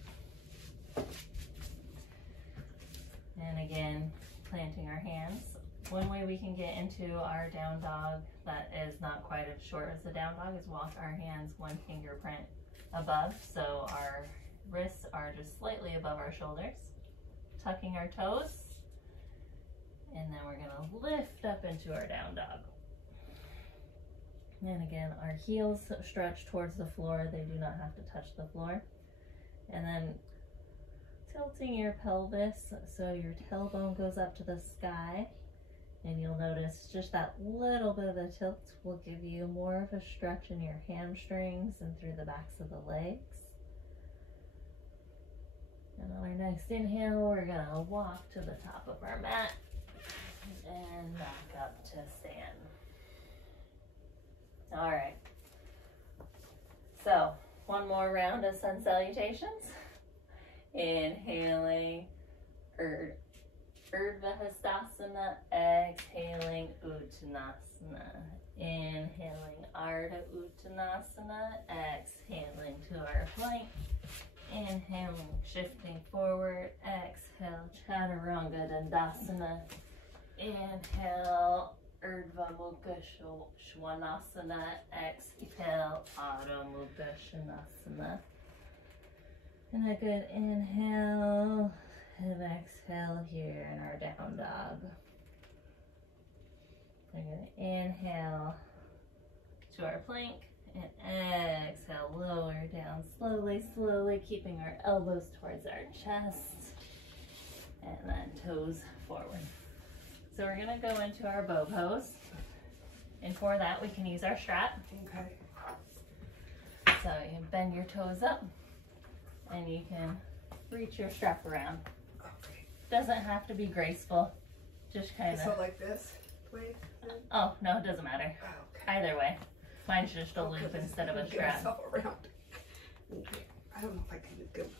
And again, planting our hands. One way we can get into our down dog that is not quite as short as the down dog is walk our hands one fingerprint above. So our wrists are just slightly above our shoulders. Tucking our toes. And then we're gonna lift up into our down dog. And again, our heels stretch towards the floor. They do not have to touch the floor. And then tilting your pelvis so your tailbone goes up to the sky. And you'll notice just that little bit of the tilt will give you more of a stretch in your hamstrings and through the backs of the legs. And on our next inhale, we're gonna walk to the top of our mat and back up to stand. All right. So one more round of sun salutations. Inhaling, Urdhva Hastasana, exhaling Uttanasana. Inhaling Ardha Uttanasana, exhaling to our plank. Inhaling, shifting forward, exhale, Chaturanga Dandasana. Inhale, Urdhva Mukha Svanasana, exhale, Adho Mukha Svanasana. And a good inhale and exhale here in our down dog. We're going to inhale to our plank and exhale, lower down slowly, slowly, keeping our elbows towards our chest and then toes forward. So we're going to go into our bow pose. And for that, we can use our strap. Okay. So you can bend your toes up and you can reach your strap around. Okay. Doesn't have to be graceful, just kind of. So like this way? Oh, no, it doesn't matter. Oh, okay. Either way. Mine's just a loop instead of a strap. Around. Okay. I don't know if I can do it.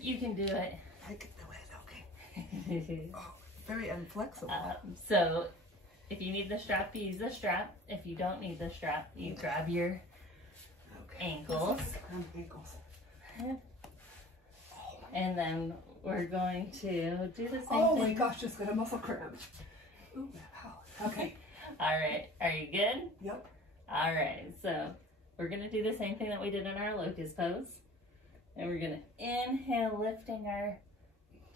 You can do it. I can do it, okay. Oh, very inflexible. So if you need the strap, you use the strap. If you don't need the strap, you grab your ankles. And then we're going to do the same thing. Oh my gosh, just got a muscle cramp. Ooh, wow. Okay. All right, are you good? Yep. All right, so we're gonna do the same thing that we did in our locust pose. And we're gonna inhale, lifting our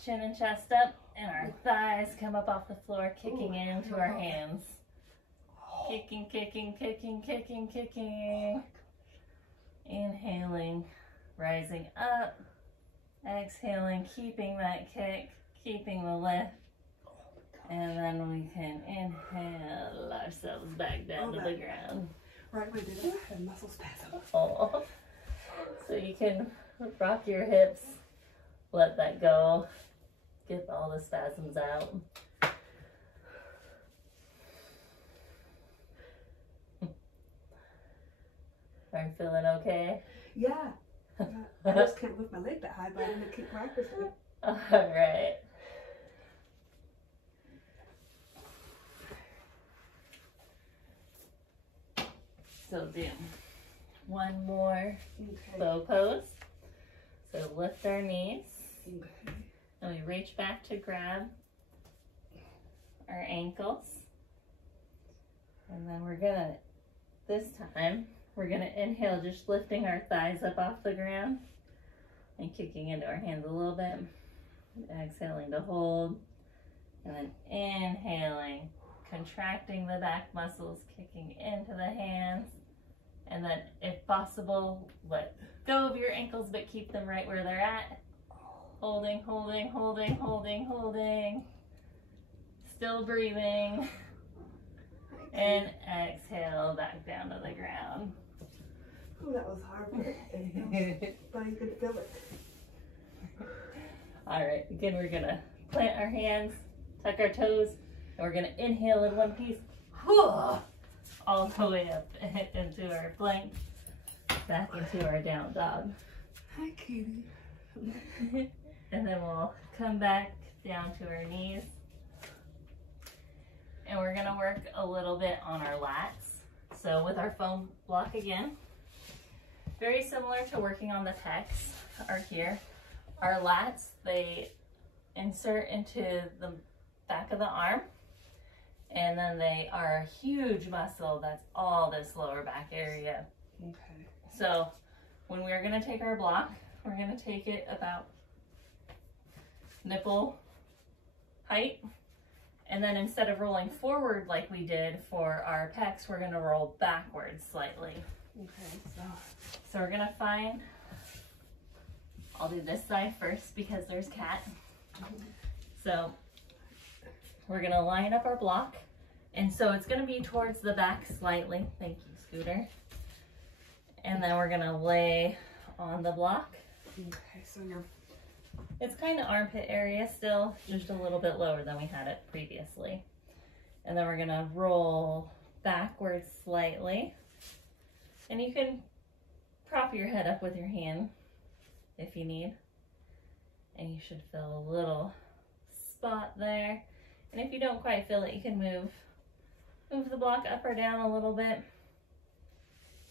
chin and chest up, and our thighs come up off the floor, kicking into our hands. Kicking, kicking, kicking, kicking, kicking. Inhaling, rising up. Exhaling, keeping that kick, keeping the lift. And then we can inhale ourselves back down to the ground. Right, we did it. I had muscle spasm. Oh. So you can rock your hips, let that go, get all the spasms out. Are you feeling okay? Yeah. I just can't lift my leg that high, but I'm going to keep practicing. All right. So do one more bow pose. So lift our knees. And we reach back to grab our ankles. And then we're gonna, this time, we're gonna inhale, just lifting our thighs up off the ground and kicking into our hands a little bit. Exhaling to hold. And then inhaling, contracting the back muscles, kicking into the hands. And then, if possible, let go of your ankles, but keep them right where they're at. Holding, holding, holding, holding, holding. Still breathing. And exhale back down to the ground. Oh, that was hard, but I could feel it. All right, again, we're gonna plant our hands, tuck our toes, and we're gonna inhale in one piece. All the way up into our plank, back into our down dog. Hi, Katie. And then we'll come back down to our knees. And we're gonna work a little bit on our lats. So with our foam block again, very similar to working on the pecs are here. Our lats, they insert into the back of the arm. And then they are a huge muscle. That's all this lower back area. Okay. So when we're gonna take our block, we're gonna take it about nipple height. And then instead of rolling forward like we did for our pecs, we're gonna roll backwards slightly. Okay. So we're gonna find, I'll do this side first because there's cat. So we're gonna line up our block. And so it's gonna be towards the back slightly. Thank you, Scooter. And then we're gonna lay on the block. Okay, so you're... It's kind of armpit area still, just a little bit lower than we had it previously. And then we're gonna roll backwards slightly. And you can prop your head up with your hand if you need. And you should feel a little spot there. And if you don't quite feel it, you can move the block up or down a little bit.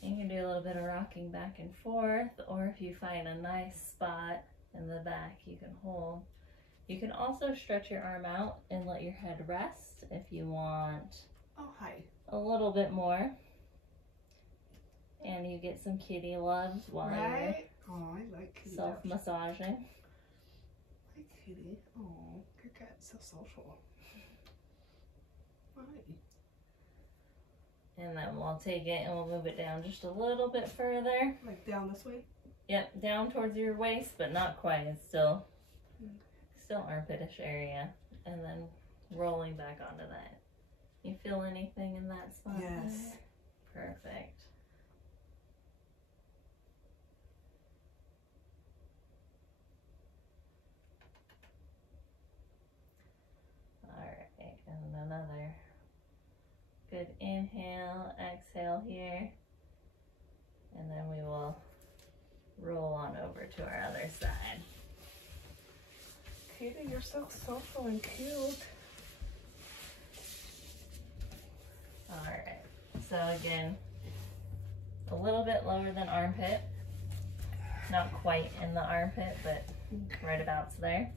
You can do a little bit of rocking back and forth, or if you find a nice spot in the back, you can hold. You can also stretch your arm out and let your head rest if you want. Oh, hi. A little bit more. And you get some kitty loves while you're Oh, I like kitty self-massaging. Hi, kitty. Oh, your cat's so social. Hi. And then we'll take it and we'll move it down just a little bit further. Like down this way? Yep, down towards your waist, but not quite. It's still armpitish area. And then rolling back onto that. You feel anything in that spot? Yes. There? Perfect. Alright, and another good inhale, exhale here. And then we will roll on over to our other side. Katie, you're so social and cute. So again, a little bit lower than armpit. Not quite in the armpit, but right about there.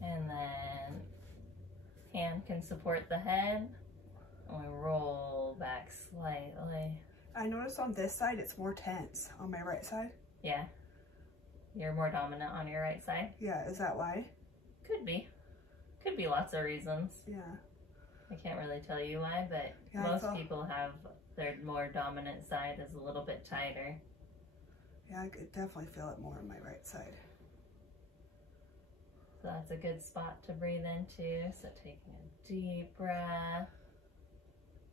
And then hand can support the head. And we roll back slightly. I noticed on this side it's more tense. On my right side? Yeah. You're more dominant on your right side? Yeah, is that why? Could be. Could be lots of reasons. Yeah. I can't really tell you why, but yeah, most people have their more dominant side is a little bit tighter. Yeah, I could definitely feel it more on my right side. So that's a good spot to breathe into. So taking a deep breath.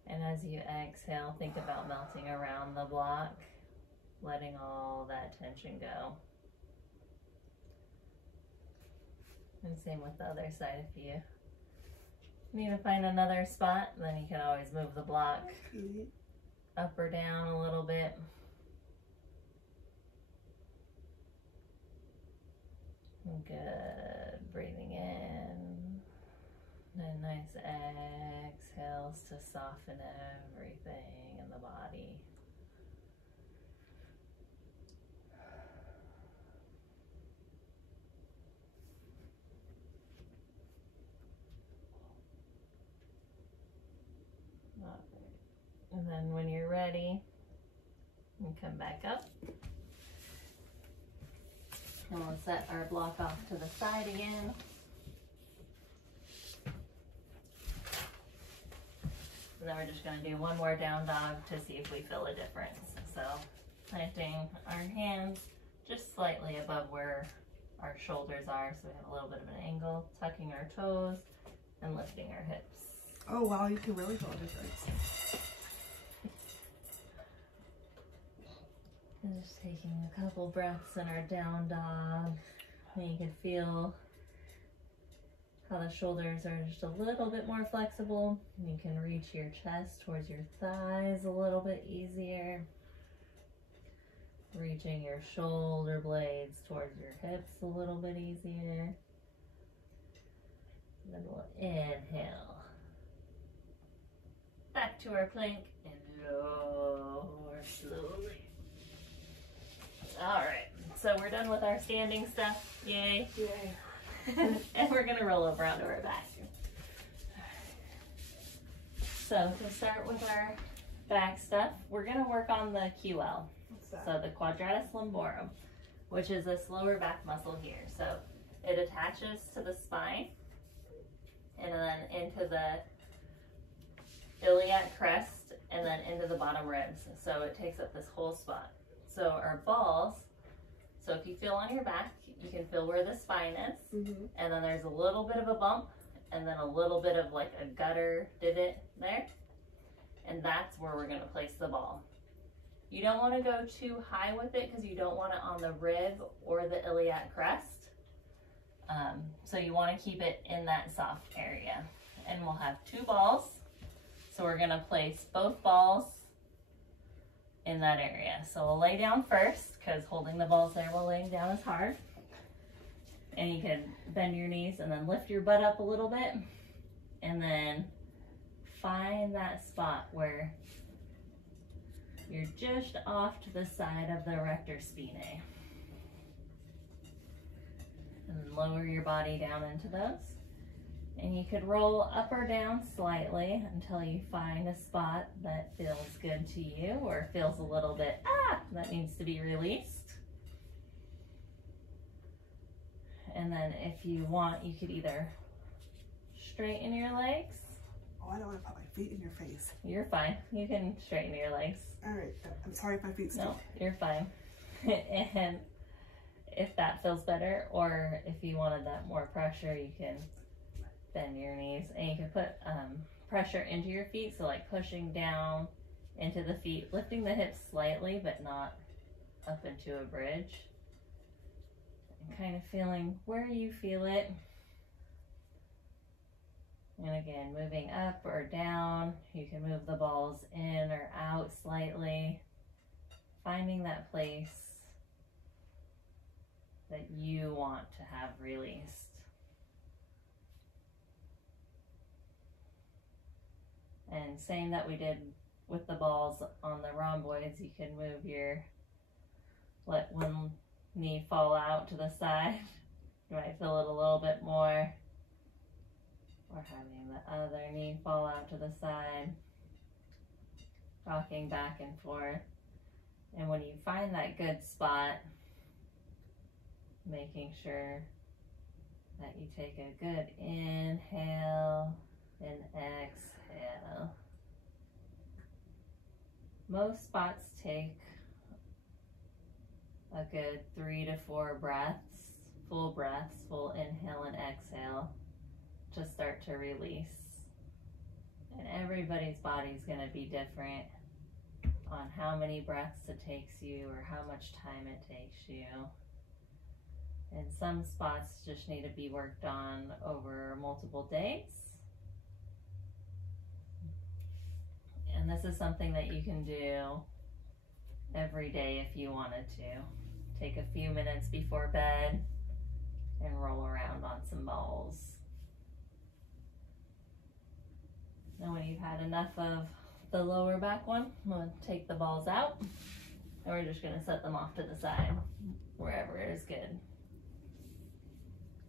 And as you exhale, think about melting around the block, letting all that tension go. And same with the other side. If you need to find another spot, then you can always move the block up or down a little bit. Good. Breathing in. And nice exhales to soften everything in the body. And then when you're ready, you come back up. And we'll set our block off to the side again. And then we're just going to do one more down dog to see if we feel a difference. So planting our hands just slightly above where our shoulders are, so we have a little bit of an angle, tucking our toes and lifting our hips. Oh wow, you can really feel a difference. And just taking a couple breaths in our down dog. And you can feel how the shoulders are just a little bit more flexible. You can reach your chest towards your thighs a little bit easier. Reaching your shoulder blades towards your hips a little bit easier. And then we'll inhale. Back to our plank and lower slowly. All right, so we're done with our standing stuff. Yay. Yay. And we're gonna roll over onto our back. So to start with our back stuff, we're gonna work on the QL. What's that? So the quadratus lumborum, which is this lower back muscle here. So it attaches to the spine and then into the iliac crest and then into the bottom ribs. So it takes up this whole spot. So our balls, so if you feel on your back, you can feel where the spine is, and then there's a little bit of a bump, and then a little bit of like a gutter divot there, and that's where we're going to place the ball. You don't want to go too high with it because you don't want it on the rib or the iliac crest, so you want to keep it in that soft area. And we'll have two balls, so we're going to place both balls in that area. So we'll lay down first, because holding the balls there while laying down is hard. And you can bend your knees and then lift your butt up a little bit, and then find that spot where you're just off to the side of the erector spinae. And then lower your body down into those. And you could roll up or down slightly until you find a spot that feels good to you or feels a little bit, that needs to be released. And then if you want, you could either straighten your legs. Oh, I don't want to put my feet in your face. You're fine. You can straighten your legs. All right. I'm sorry if my feet stink. No, you're fine. And if that feels better, or if you wanted that more pressure, you can bend your knees, and you can put pressure into your feet, so like pushing down into the feet, lifting the hips slightly but not up into a bridge, and kind of feeling where you feel it. And again, moving up or down, you can move the balls in or out slightly, finding that place that you want to have released. And same that we did with the balls on the rhomboids, you can move let one knee fall out to the side. You might feel it a little bit more. Or having the other knee fall out to the side. Rocking back and forth. And when you find that good spot, making sure that you take a good inhale and exhale. Most spots take a good 3 to 4 breaths, full inhale and exhale to start to release. And everybody's body's going to be different on how many breaths it takes you or how much time it takes you. And some spots just need to be worked on over multiple days. And this is something that you can do every day if you wanted to. Take a few minutes before bed and roll around on some balls. Now when you've had enough of the lower back one, I'm going to take the balls out and we're just going to set them off to the side, wherever is good.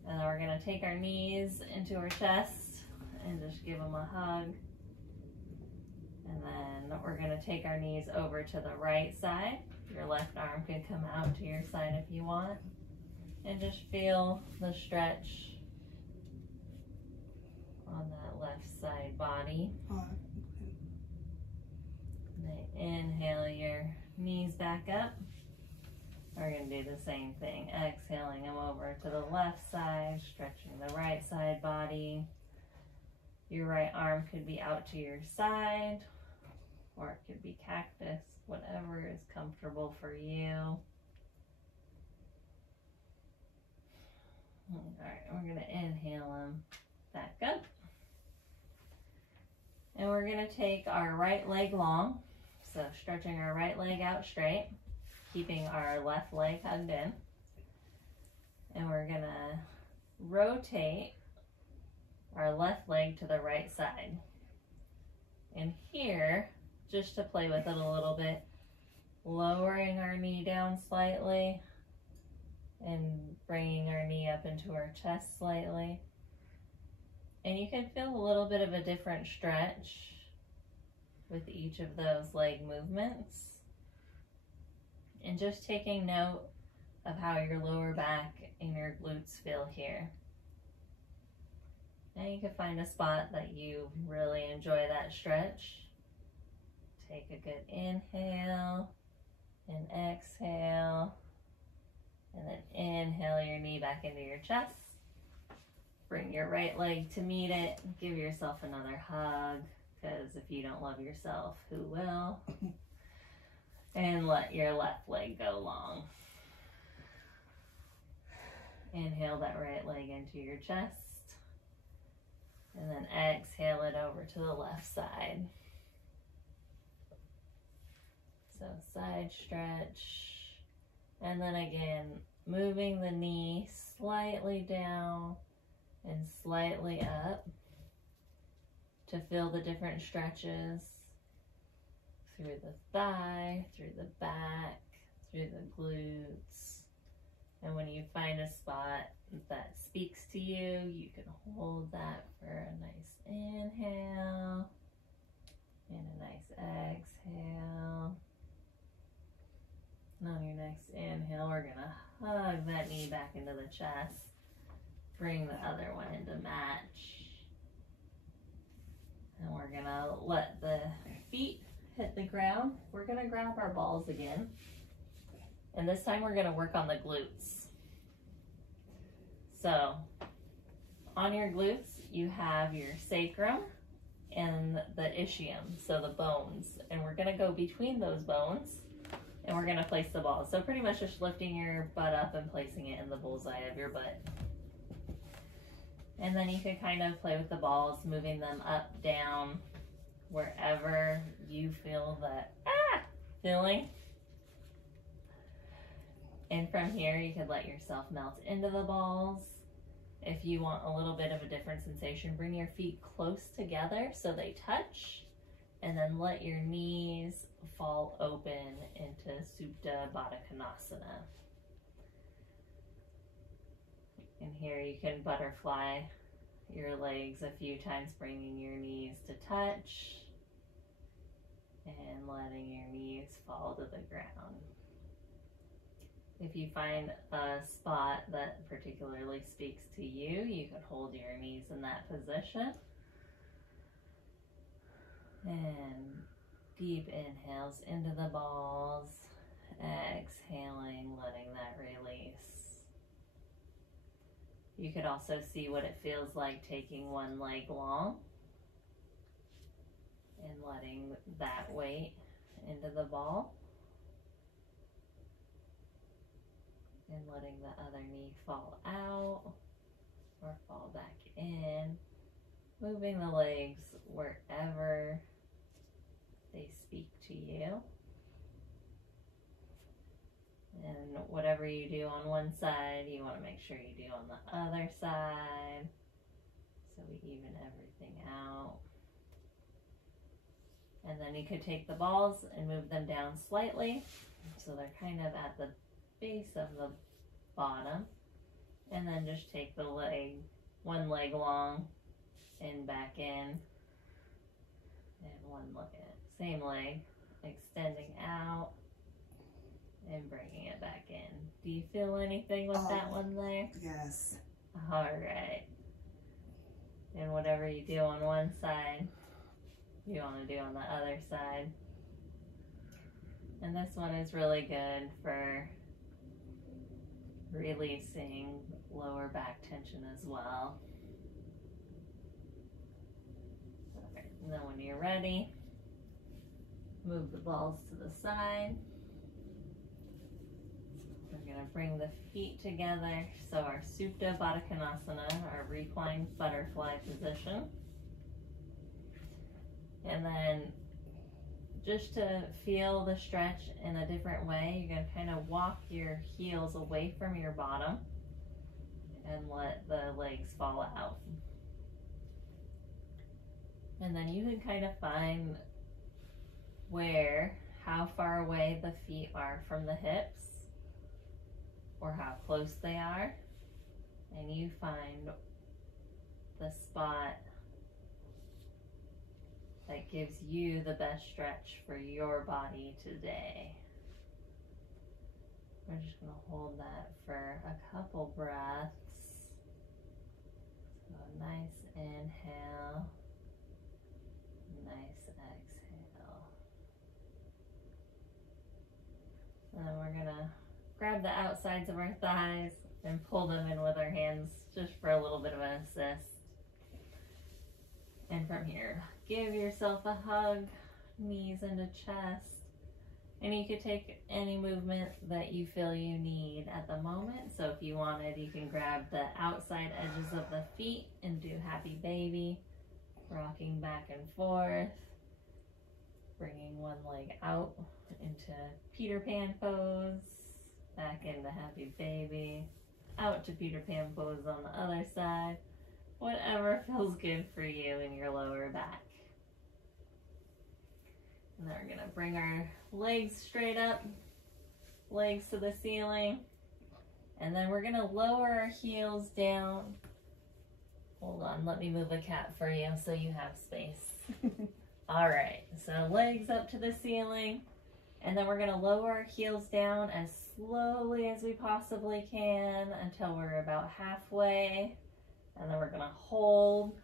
And then we're going to take our knees into our chest and just give them a hug. And then we're going to take our knees over to the right side. Your left arm can come out to your side if you want. And just feel the stretch on that left side body. Inhale your knees back up. We're going to do the same thing. Exhaling them over to the left side, stretching the right side body. Your right arm could be out to your side, or it could be cactus, whatever is comfortable for you. All right, we're going to inhale them back up. And we're going to take our right leg long. So stretching our right leg out straight, keeping our left leg hugged in. And we're going to rotate our left leg to the right side. And here, just to play with it a little bit, lowering our knee down slightly and bringing our knee up into our chest slightly. And you can feel a little bit of a different stretch with each of those leg movements. And just taking note of how your lower back and your glutes feel here. And you can find a spot that you really enjoy that stretch. Take a good inhale and exhale. And then inhale your knee back into your chest. Bring your right leg to meet it. Give yourself another hug, because if you don't love yourself, who will? And let your left leg go long. Inhale that right leg into your chest. And then exhale it over to the left side. So side stretch. And then again, moving the knee slightly down and slightly up to feel the different stretches through the thigh, through the back, through the glutes. And when you find a spot that speaks to you, you can hold that for a nice inhale and a nice exhale. And on your next inhale, we're gonna hug that knee back into the chest. Bring the other one into match. And we're gonna let the feet hit the ground. We're gonna grab our balls again. And this time we're gonna work on the glutes. So, on your glutes, you have your sacrum and the ischium, so the bones. And we're gonna go between those bones and we're gonna place the balls. So pretty much just lifting your butt up and placing it in the bullseye of your butt. And then you can kind of play with the balls, moving them up, down, wherever you feel that feeling. And from here, you could let yourself melt into the balls. If you want a little bit of a different sensation, bring your feet close together so they touch And then let your knees fall open into Supta Baddha Konasana. And here you can butterfly your legs a few times, bringing your knees to touch and letting your knees fall to the ground. If you find a spot that particularly speaks to you, you could hold your knees in that position. And deep inhales into the balls, exhaling, letting that release. You could also see what it feels like taking one leg long and letting that weight into the ball. And letting the other knee fall out or fall back in. Moving the legs wherever they speak to you. And whatever you do on one side, you want to make sure you do on the other side. So we even everything out. And then you could take the balls and move them down slightly. So they're kind of at the base of the bottom. And then just take the leg, one leg long and back in. And one leg, same leg, extending out and bringing it back in. Do you feel anything with that one there? Yes. All right. And whatever you do on one side, you want to do on the other side. And this one is really good for releasing lower back tension as well. Okay. And then when you're ready, move the balls to the side. We're going to bring the feet together. So our Supta Baddha Konasana, our reclined butterfly position. And then just to feel the stretch in a different way, you're going to kind of walk your heels away from your bottom and let the legs fall out. And then you can kind of find how far away the feet are from the hips or how close they are. And you find the spot that gives you the best stretch for your body today. We're just going to hold that for a couple breaths. So nice inhale, nice exhale. And then we're going to grab the outsides of our thighs and pull them in with our hands just for a little bit of an assist. And from here, give yourself a hug, knees into chest. And you could take any movement that you feel you need at the moment. So if you wanted, you can grab the outside edges of the feet and do happy baby, rocking back and forth, bringing one leg out into Peter Pan pose, back into happy baby, out to Peter Pan pose on the other side. Whatever feels good for you in your lower back. And then we're going to bring our legs straight up, legs to the ceiling. And then we're going to lower our heels down. Hold on, let me move a cat for you so you have space. All right, so legs up to the ceiling. And then we're going to lower our heels down as slowly as we possibly can until we're about halfway. And then we're going to hold,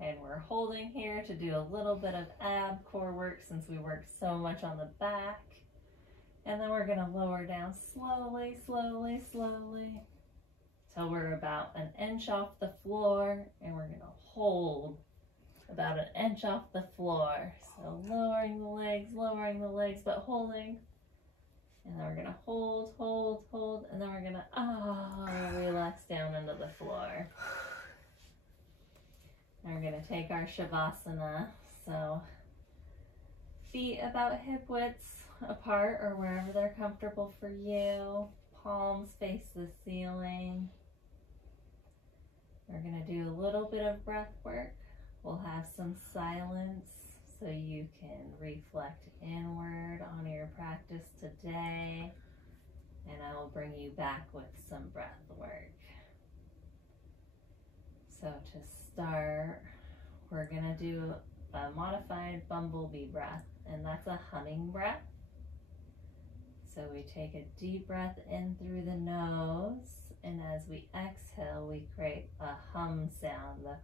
and we're holding here to do a little bit of ab core work since we worked so much on the back. And then we're going to lower down slowly, slowly, slowly till we're about an inch off the floor, and we're going to hold about an inch off the floor. So lowering the legs, but holding. And then we're going to hold, hold, hold, and then we're going to relax down into the floor. And we're going to take our Shavasana, so feet about hip widths apart or wherever they're comfortable for you. Palms face the ceiling. We're going to do a little bit of breath work. We'll have some silence, so you can reflect inward on your practice today, and I will bring you back with some breath work. So to start, we're gonna do a modified bumblebee breath, and that's a humming breath. So we take a deep breath in through the nose, and as we exhale, we create a hum sound, the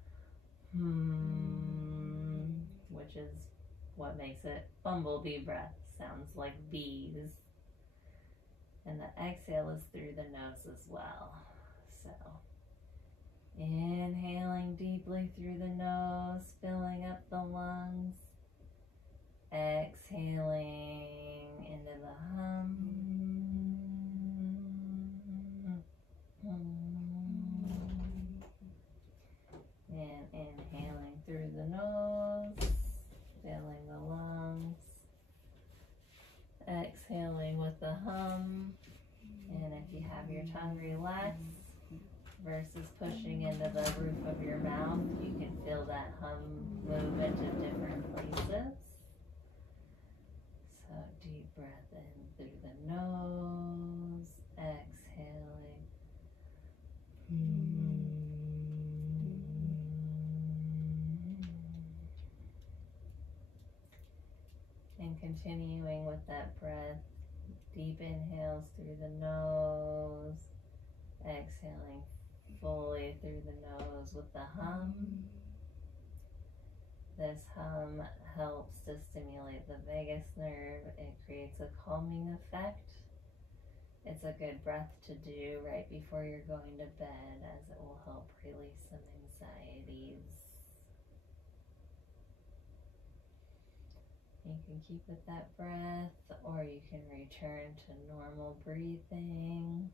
which is what makes it bumblebee breath. Sounds like bees. And the exhale is through the nose as well. So inhaling deeply through the nose, filling up the lungs. Exhaling into the hum. And inhaling through the nose, filling the lungs. Exhaling with the hum. And if you have your tongue relaxed versus pushing into the roof of your mouth, you can feel that hum move into different places. So deep breath in through the nose, exhaling. And continuing with that breath, deep inhales through the nose, exhaling fully through the nose with the hum. This hum helps to stimulate the vagus nerve. It creates a calming effect. It's a good breath to do right before you're going to bed, as it will help release some anxieties. You can keep with that breath, or you can return to normal breathing.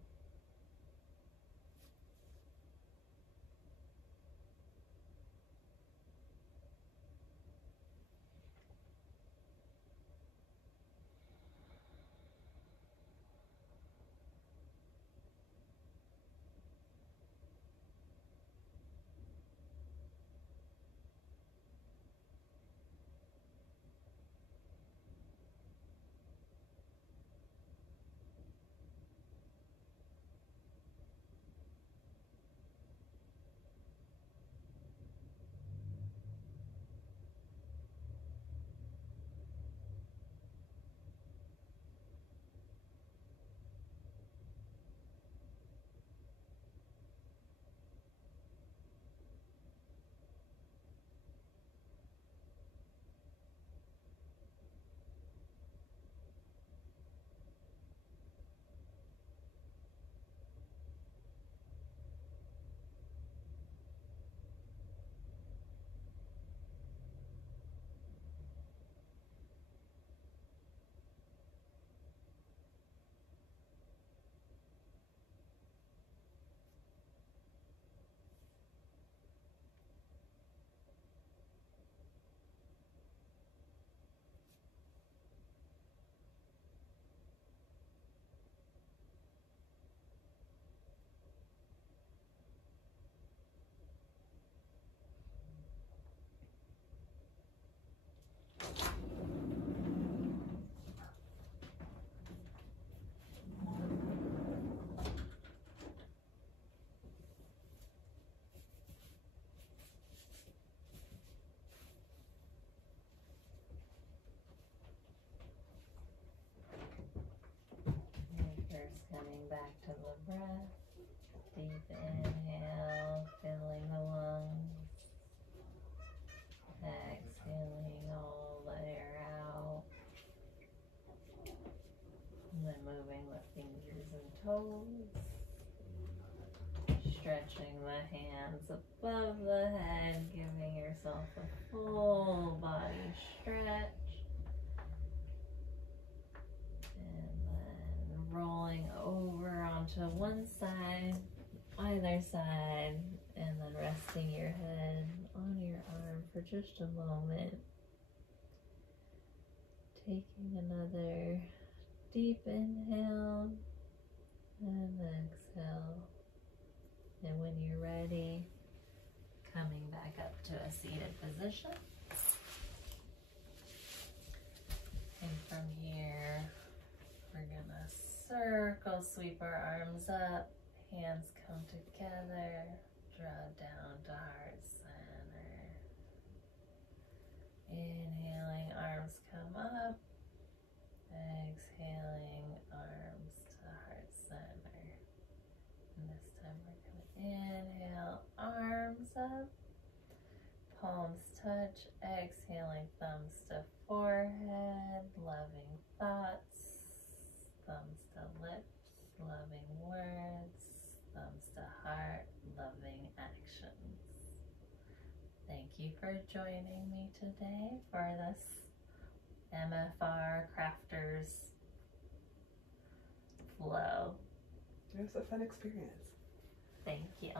Coming back to the breath, deep inhale, filling the lungs, exhaling all the air out, and then moving the fingers and toes, stretching the hands above the head, giving yourself a full body stretch. Rolling over onto one side, either side, and then resting your head on your arm for just a moment. Taking another deep inhale and exhale. And when you're ready, coming back up to a seated position. from here, we're gonna circle, sweep our arms up, hands come together, draw down to heart center. Inhaling, arms come up. Exhaling, arms to heart center. And this time we're gonna inhale, arms up. Palms touch, exhaling, thumbs to forehead, loving thoughts, thumbs to lips, loving words, thumbs to heart, loving actions. Thank you for joining me today for this MFR Crafters flow. It was a fun experience. Thank you.